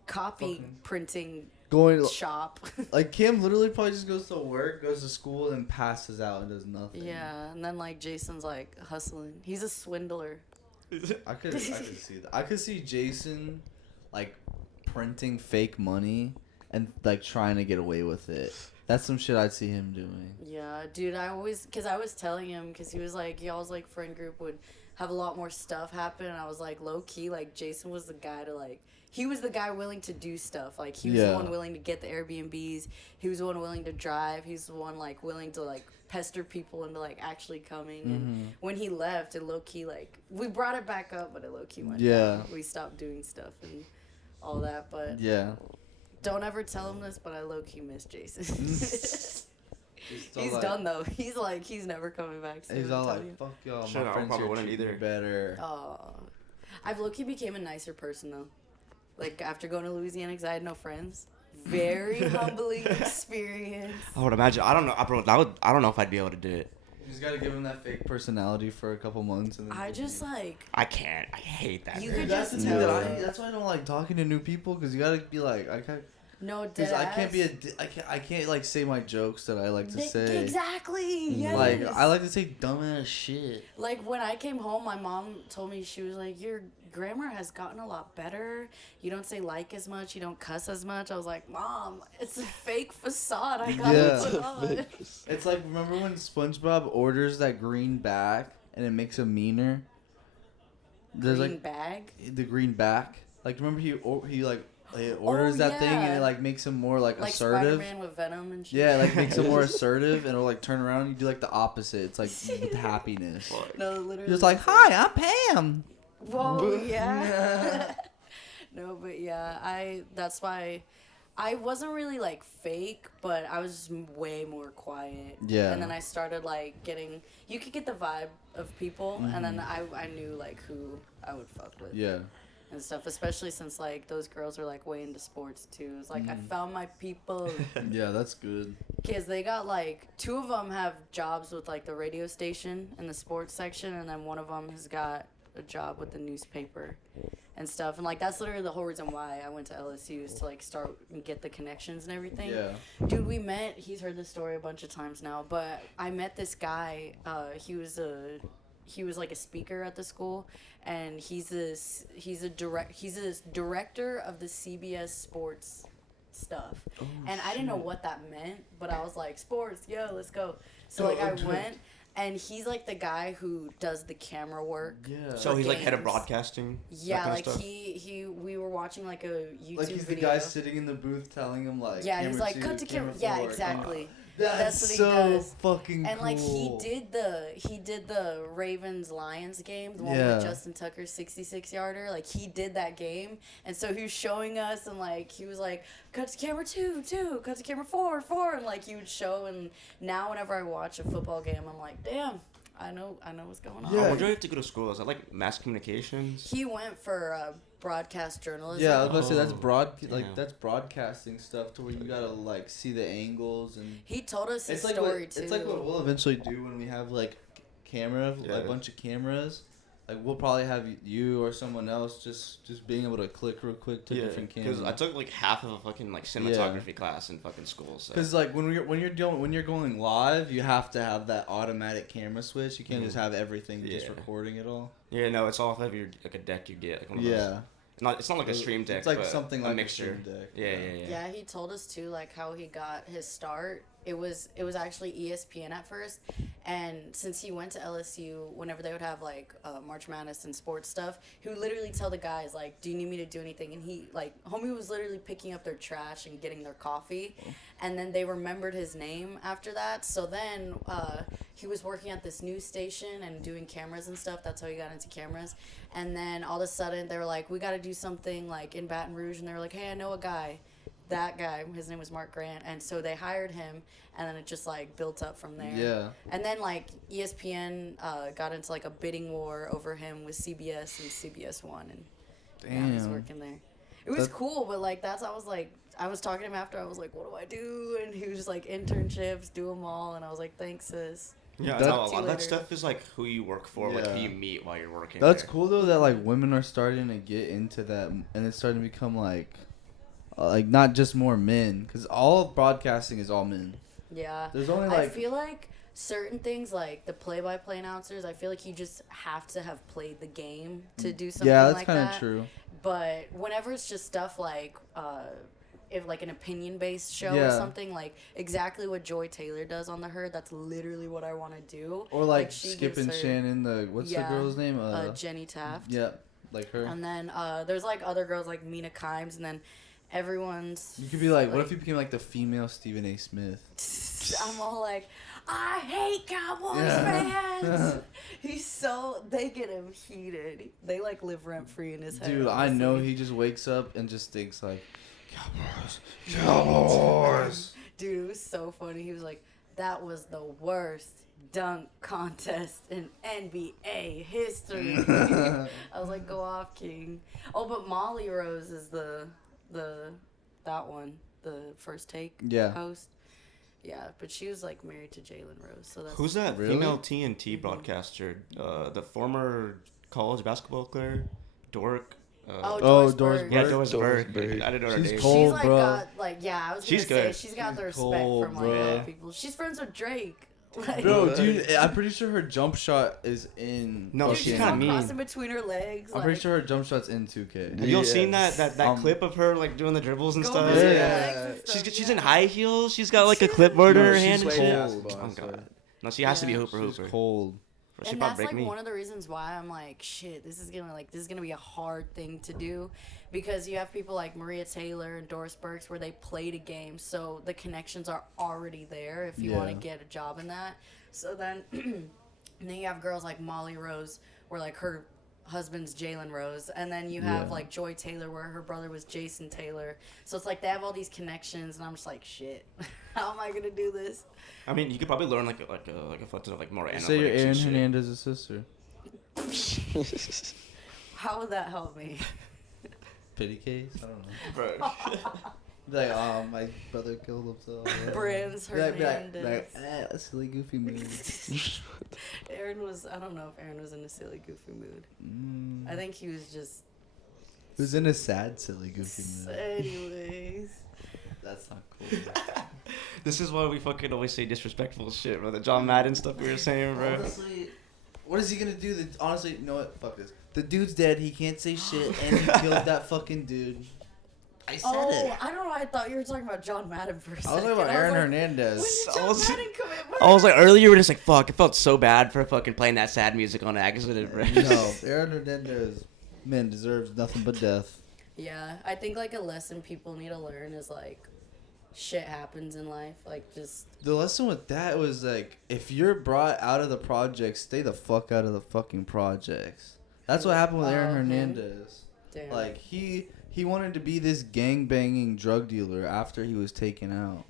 copy Fucking- printing Going shop. like Cam literally probably just goes to work, goes to school, and passes out and does nothing. Yeah, and then, like, Jason's, like, hustling. He's a swindler. I could see that. I could see Jason like printing fake money and like trying to get away with it. That's some shit I'd see him doing. Yeah, dude, I was telling him, because he was like, y'all's, like, friend group would have a lot more stuff happen, and I was like, low-key, like, Jason was the guy to, like, he was the guy willing to do stuff. Like, he was the Yeah. one willing to get the Airbnbs, he was the one willing to drive, he's the one, like, willing to, like, pester people into, like, actually coming, and when he left, it low-key, like, we brought it back up, but it low-key went Yeah. down. We stopped doing stuff and all that, but Yeah. don't ever tell him this, but I low-key miss Jason. He's He's done though. He's like, he's never coming back. So He's all I'm like, telling you. "Fuck y'all, Shit, I my friends probably here wouldn't treat me either." better." I've low-key became a nicer person though. Like after going to Louisiana, because I had no friends. Very humbling experience. I would imagine. I don't know, bro. I don't know if I'd be able to do it. You just gotta give him that fake personality for a couple months, and then I just like, I can't. I hate that. You bro. could That's just the thing tell. that's why I don't like talking to new people, because you gotta be like, No, because dead I can't be ass. I can't like say my jokes that I like to say. Exactly. Yes. Like I like to say dumbass shit. Like when I came home, my mom told me, she was like, your grammar has gotten a lot better. You don't say like as much. You don't cuss as much. I was like, Mom, it's a fake facade. I gotta Yeah. put on. It's like, remember when SpongeBob orders that green back and it makes him meaner? There's green like bag. the green back. Like remember he orders that thing and it like makes him more like assertive. Spider-Man with Venom and shit. Yeah, like makes him more assertive and it'll like turn around and you do like the opposite. It's like with happiness. No, literally. You're just like, hi, I'm Pam. Whoa, yeah. No, but yeah, that's why I wasn't really like fake, but I was just way more quiet. Yeah. And then I started like you could get the vibe of people, and then I knew like who I would fuck with. Yeah. And stuff, especially since like those girls are like way into sports too. It's like I found my people. Yeah, that's good. Kids, they got like 2 of them have jobs with like the radio station in the sports section, and then one of them has got a job with the newspaper and stuff. And like that's literally the whole reason why I went to LSU is to like start and get the connections and everything. Yeah. Dude, we met. He's heard this story a bunch of times now, but I met this guy. He was like a speaker at the school, and he's a director of the CBS sports stuff. Oh, and I didn't know what that meant, but I was like, sports, yo, let's go. So like I went, and he's like the guy who does the camera work. Yeah. So he's like head of games. broadcasting. Yeah, that kind like of stuff? we were watching like a YouTube Like he's the video. guy sitting in the booth telling him like. Yeah, he's camera like 2, cut to camera. camera Yeah, 4, exactly. That's what he so does. fucking And like he cool. did the Ravens Lions game, the one Yeah. with Justin Tucker's 66-yarder. Like he did that game, and so he was showing us, and like he was like, cut to camera 2, cut to camera 4, and like he would show. And now whenever I watch a football game, I'm like, damn, I know what's going on. Yeah. I wonder if to go to school. Is that like mass communications? He went for broadcast journalism. Yeah, I was about to say that's damn. that's broadcasting stuff to where you gotta like see the angles and. He told us his It's like story what, too. It's like what we'll eventually do when we have like like a bunch of cameras. Like we'll probably have you or someone else just being able to click real quick to different cameras. Because I took like half of a fucking like cinematography class in fucking school. So. Because like when you're going live, you have to have that automatic camera switch. You can't just have everything just recording it all. Yeah, no, it's off of your like a deck you get. Like one of Yeah. Those. It's not like a stream deck. It's like but something a like mixture. a stream deck. Yeah. Yeah, he told us too, like how he got his start. It was actually ESPN at first, and since he went to LSU, whenever they would have like March Madness and sports stuff, he would literally tell the guys like, "Do you need me to do anything?" And he like, homie was literally picking up their trash and getting their coffee, and then they remembered his name after that. So then he was working at this news station and doing cameras and stuff. That's how he got into cameras. And then all of a sudden they were like, "We got to do something like in Baton Rouge," and they were like, "Hey, I know a guy." That guy, his name was Mark Grant, and so they hired him, and then it just like built up from there. Yeah. And then like ESPN got into like a bidding war over him with CBS, and CBS won, and now he's Damn. working there. It was cool, but like I was talking to him after. I was like, "What do I do?" And he was just like, "Internships, do them all." And I was like, "Thanks, sis." Yeah, That- no, a lot of later. that stuff is like who you work for, like Yeah. who you meet while you're working. That's there. cool though that like women are starting to get into that, and it's starting to become like not just more men, because all of broadcasting is all men. Yeah. There's only I like feel like certain things, like the play-by-play announcers, I feel like you just have to have played the game to do something yeah, that's like kind that. of true. But whenever it's just stuff like, if like an opinion-based show or Yeah. something, like exactly what Joy Taylor does on The Herd, that's literally what I want to do. Or like she Skip gives and her- Shannon, what's the girl's name? Jenny Taft. Yeah, like her. And then there's like other girls like Mina Kimes, and then everyone's. You could be like, what if you became like the female Stephen A. Smith? I'm all like, I hate Cowboys Yeah. fans. They get him heated. They like live rent free in his head. Dude, I honestly. know he just wakes up and just thinks like, Cowboys. Dude, it was so funny. He was like, that was the worst dunk contest in NBA history. I was like, go off, King. Oh, but Molly Rose is the First Take Yeah. host. Yeah, but she was like married to Jalen Rose, so that's Who's that Really? female TNT broadcaster? The former college basketball player, Dork. Oh, Doris Berg. Yeah, Berg. Doris Doris Berg. Berg. I didn't know her She's name. cold. She's like bro. got like yeah, I was She's gonna good. say she's got the respect cold, from like bro. other people. She's friends with Drake. Like, Bro, dude, I'm pretty sure her jump shot is in. No, dude, she's she's kinda all mean. crossing between her legs. I'm pretty sure her jump shot's in 2K. Have you all seen Yes. that clip of her like doing the dribbles and Go stuff? over her Yeah. legs and stuff, She's yeah. in high heels. She's got like a clipboard in No, her she's hand and way shit. basketball, Oh I swear. god. No, she has to be Yeah. Hooper She's Hooper. cold. She And probably that's break like me. one of the reasons why I'm like, shit, this is gonna be a hard thing to do, because you have people like Maria Taylor and Doris Burks where they played a game, so the connections are already there if you want to get a job in that. So then, and then you have girls like Molly Rose, where like her husband's Jalen Rose, and then you have like Joy Taylor, where her brother was Jason Taylor. So it's like they have all these connections, and I'm just like, shit, how am I gonna do this? I mean, you could probably learn like a foot of like more analytics. Say you're Aaron and shit. Hernandez's sister. How would that help me? Pity case? I don't know. Bro. Like, oh, my brother killed himself. Branz Hernandez. A silly goofy movie. I don't know if Aaron was in a silly, goofy mood. I think he was just. He was in a sad, silly, goofy movie. Anyways. That's not cool. This is why we fucking always say disrespectful shit, bro. The John Madden stuff we were saying, bro. Honestly, what is he gonna do? Honestly, you know what? Fuck this. The dude's dead. He can't say shit, and he killed that fucking dude. I said it. I don't know. I thought you were talking about John Madden for a second. I was talking about Aaron Hernandez. When did John Madden come in? I was like, earlier you were just like, fuck, it felt so bad for fucking playing that sad music on accident, bro. No, Aaron Hernandez, man, deserves nothing but death. Yeah, I think like a lesson people need to learn is like, shit happens in life. Like just. The lesson with that was like, if you're brought out of the projects, stay the fuck out of the fucking projects. That's what happened with Aaron Hernandez. Damn. Like he wanted to be this gang banging drug dealer after he was taken out.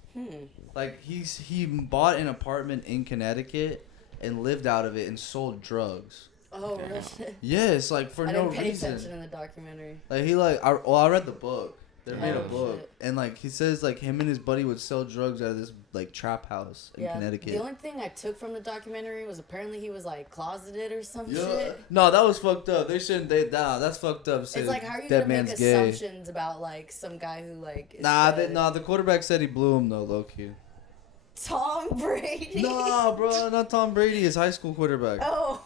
Like he bought an apartment in Connecticut and lived out of it and sold drugs. Oh, real shit. Yes, like for I no didn't pay reason. attention in the documentary. Like I read the book. They made a Oh, book, shit. and like he says, like him and his buddy would sell drugs out of this like trap house in Connecticut. The only thing I took from the documentary was apparently he was like closeted or some shit. No, that was fucked up. They shouldn't. That's fucked up. It's like, how are you dead gonna make man's gay. assumptions about like some guy who like is Nah, dead? the quarterback said he blew him though, low key. Tom Brady. Nah, bro, not Tom Brady. His high school quarterback. Oh.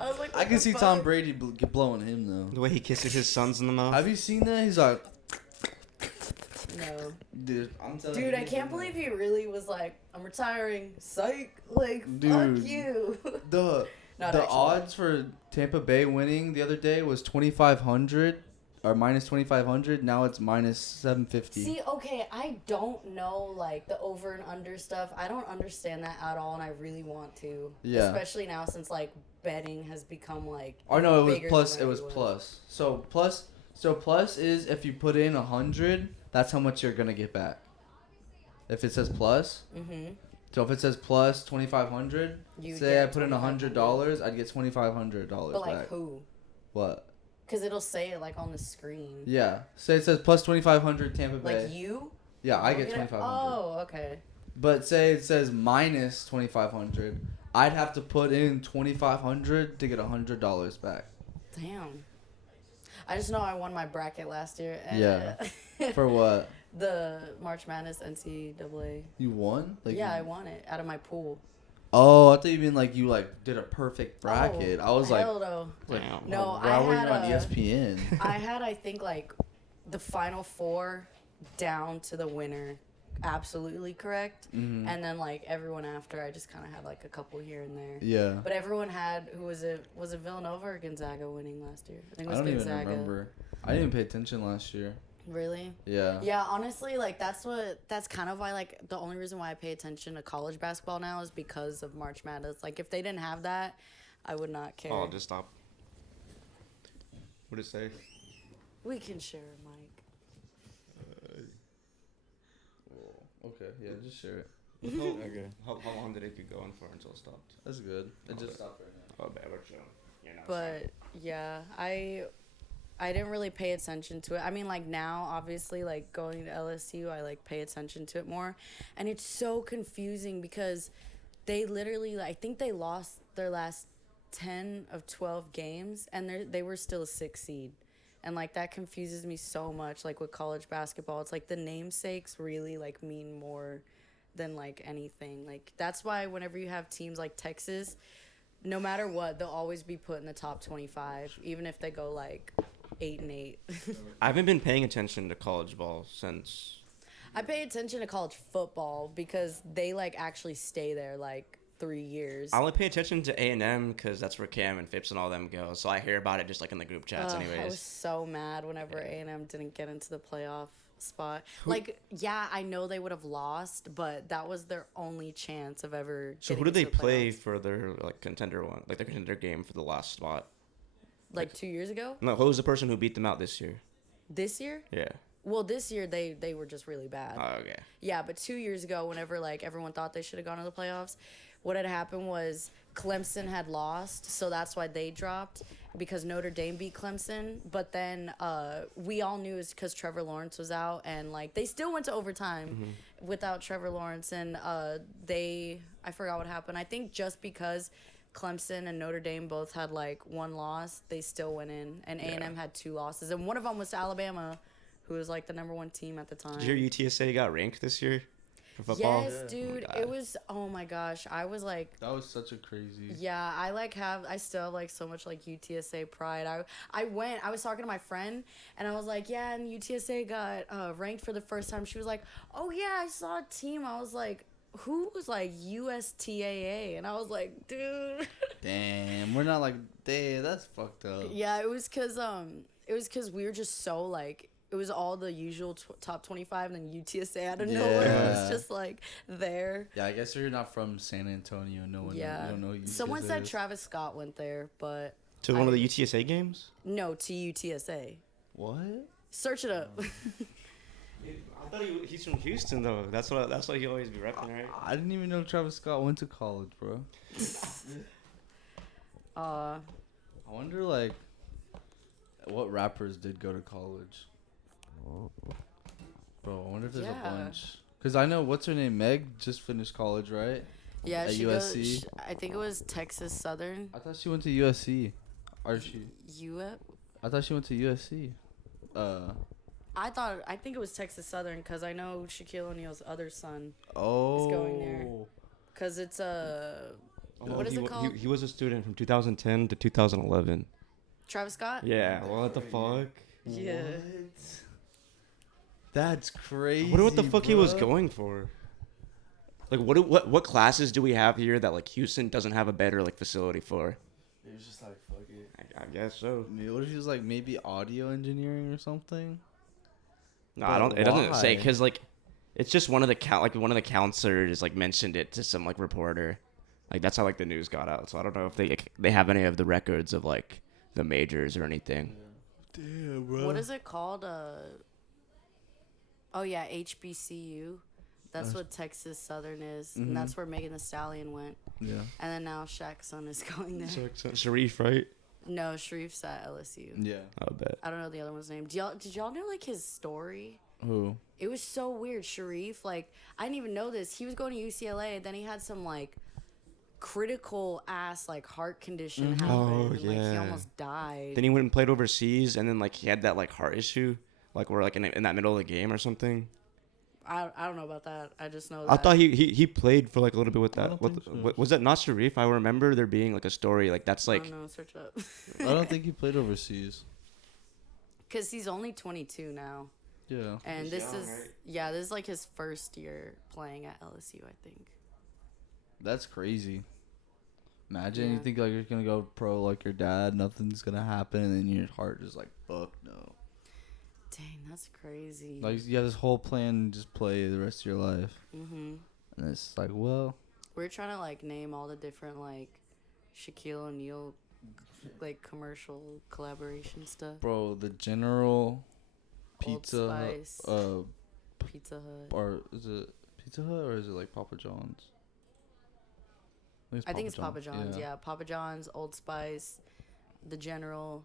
I was like, I can see Tom Brady blowing him though. The way he kisses his sons in the mouth. Have you seen that? He's like, No. dude, I'm telling you. Dude, I can't believe he really was like, I'm retiring. Psych. Like, Dude. fuck you. The Not the actually. odds for Tampa Bay winning the other day was 2,500 or minus 2,500. Now it's minus 750. See, okay, I don't know, like, the over and under stuff. I don't understand that at all, and I really want to. Yeah. Especially now since, like, betting has become, like, Oh no, it was bigger plus. than It was it was. plus. So plus is if you put in 100, that's how much you're gonna get back. If it says plus. Mm-hmm. So if it says plus 2,500, You say I get put in $2,500. $100, I'd get $2,500 But, like, back. who? What? Because it'll say it, like, on the screen. Yeah. Say it says plus 2,500 Tampa Bay. Like, you? Yeah, I Don't get it? 2,500. Oh, okay. But say it says minus 2,500, I'd have to put in 2,500 to get $100 back. Damn. I just know I won my bracket last year. And Yeah. For what? The March Madness NCAA. You won? Like Yeah, you- I won it out of my pool. Oh, I thought you mean like you like did a perfect bracket. Oh, I was like, hell no. Damn. No, why I were you had on a- ESPN? I had, I think, like, the final four down to the winner absolutely correct. Mhm. And then, like, everyone after, I just kind of had, like, a couple here and there. Yeah. But everyone had, who was it? Was it Villanova or Gonzaga winning last year? I think it I was don't Gonzaga. even remember. I didn't even pay attention last year. Really? Yeah. Yeah, honestly, like, that's kind of why, like, the only reason why I pay attention to college basketball now is because of March Madness. Like, if they didn't have that, I would not care. Oh, just stop. What'd it say? We can share a mic. Okay. Yeah. Just share it. Okay. How long did it keep going for until it stopped? That's good. It just Okay. stopped right now. Oh, bad. We're chilling. You know, But yeah, I didn't really pay attention to it. I mean, like, now, obviously, like, going to LSU, I like pay attention to it more, and it's so confusing because they literally, I think they lost their last 10 of 12 games, and they were still a 6 seed. And, like, that confuses me so much, like, with college basketball. It's like the namesakes really, like, mean more than, like, anything. Like, that's why whenever you have teams like Texas, no matter what, they'll always be put in the top 25, even if they go, like, 8-8. I haven't been paying attention to college ball since. I pay attention to college football because they, like, actually stay there. Like, 3 years. I only pay attention to A&M because that's where Cam and Phipps and all them go. So I hear about it just like in the group chats, I was anyways. so mad whenever A&M didn't get into the playoff spot. Like, yeah, I know they would have lost, but that was their only chance of ever. So who did they play for their like contender one, like their contender game for the last spot? Like 2 years ago? No, who was the person who beat them out this year? This year? Yeah. Well, this year they were just really bad. Oh, okay. Yeah, but 2 years ago, whenever like everyone thought they should have gone to the playoffs, what had happened was Clemson had lost, so that's why they dropped, because Notre Dame beat Clemson. But then we all knew it's because Trevor Lawrence was out, and like they still went to overtime without Trevor Lawrence, and I forgot what happened. I think just because Clemson and Notre Dame both had like one loss, they still went in, and A&M had 2 losses, and one of them was to Alabama, who was like the #1 team at the time. Did you hear UTSA got ranked this year for football? Yes, dude. It was, oh my gosh. I was like, That was such a crazy. yeah, I still have like so much like UTSA pride. I was talking to my friend and I was like, yeah, and UTSA got ranked for the first time. She was like, oh yeah, I saw a team. I was like, who was like USTAA? And I was like, dude. Damn, we're not like, damn, that's fucked up. Yeah, it was cause we were just so like, it was all the usual top 25, and then UTSA out of nowhere. It was just like there. Yeah, I guess you're not from San Antonio. No one. Yeah. You don't know UTSA. Someone said Travis Scott went there, but To one of the UTSA games? no, to UTSA. What? Search it up. I thought he's from Houston though. That's why he always be repping, right? I didn't even know Travis Scott went to college, bro. I wonder like what rappers did go to college. Bro, I wonder if there's a bunch. Cause I know what's her name, Meg, just finished college, right? Yeah, At she USC. I think it was Texas Southern. I thought she went to USC. Or she? I thought she went to USC. I think it was Texas Southern because I know Shaquille O'Neal's other son Oh. is going there. Cause it's what is it called? He was a student from 2010 to 2011. Travis Scott. Yeah. What the fuck? Yeah. What? That's crazy. I wonder what the fuck he was bro. going for. Like, what classes do we have here that like Houston doesn't have a better like facility for? It was just like, fuck it. I guess so. I mean, what if he was like maybe audio engineering or something? No, But I don't. It doesn't say why? because like, it's just one of the counselors like mentioned it to some like reporter. Like that's how like the news got out. So I don't know if they have any of the records of like the majors or anything. Damn, bro. What is it called? Oh yeah, HBCU. That's what Texas Southern is, and that's where Megan Thee Stallion went. Yeah. And then now Shaq's son is going there. Sharif, right? No, Sharif's at LSU. Yeah. I bet. I don't know the other one's name. Did y'all know like his story? Who? It was so weird. Sharif, like I didn't even know this. He was going to UCLA, then he had some like critical ass like heart condition happen. Oh, and, like he yeah. almost died. Then he went and played overseas, and then like he had that like heart issue, like we're like in that middle of the game or something. I don't know about that. I just know that. I thought he played for like a little bit with I that. don't think so. Was that not Sharif? I remember there being like a story like that's like. I don't know. Search up. I don't think he played overseas. Because he's only 22 now. Yeah. And He's this young, is, right? yeah, this is like his first year playing at LSU, I think. That's crazy. Imagine Yeah. you think like you're gonna go pro like your dad, nothing's gonna happen, and then your heart is like, fuck no. Dang, that's crazy. Like you have this whole plan, just play the rest of your life, Mm-hmm. and it's like, well, We're trying to like name all the different like Shaquille O'Neal like commercial collaboration stuff. bro, the General Old Pizza, Spice, Hut, Pizza Hut. or is it Pizza Hut or is it like Papa John's? I think it's Papa John's. Yeah, Papa John's, Old Spice, the General.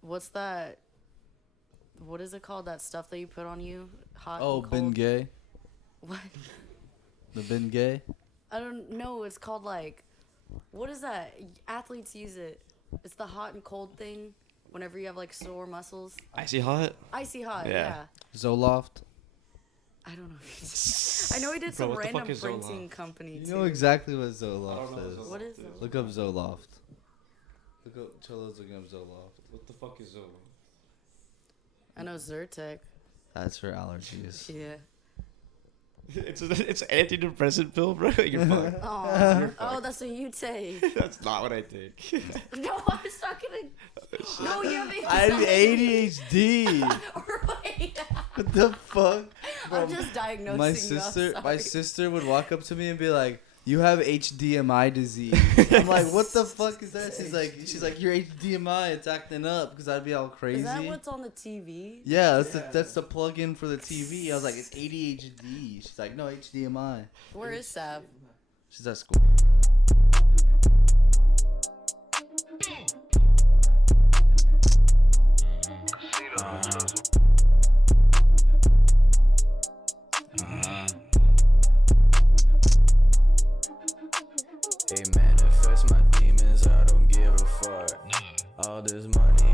What's that? What is it called? That stuff that you put on you? Hot. Oh, and Ben cold? Gay. What? The Ben Gay. I don't know. It's called like, what is that? Athletes use it. It's the hot and cold thing. Whenever you have like sore muscles. Icy hot. Icy hot. Yeah. Yeah. Zoloft. I don't know. I know he did some Bro, what the fuck random is printing Zoloft? company You too. know exactly what Zoloft is. What is it? Look up Zoloft. Look up Cholo's looking up Zoloft. What the fuck is Zolo? I know Zyrtec. That's for allergies. Yeah. It's antidepressant pill, bro. You're fucked. Oh, that's what you take. That's not what I think. No, I was talking to. No, you have I have anxiety. ADHD. Wait. What the fuck? I'm just diagnosing My you, I'm sister, sorry. my sister would walk up to me and be like, "You have HDMI disease." I'm like, "What the fuck is that?" She's like, "Your HDMI, it's acting up," because I'd be all crazy. Is that what's on the TV? Yeah, that's the plug-in for the TV. I was like, "It's ADHD." She's like, "No, HDMI." Where is Sav? She's at school.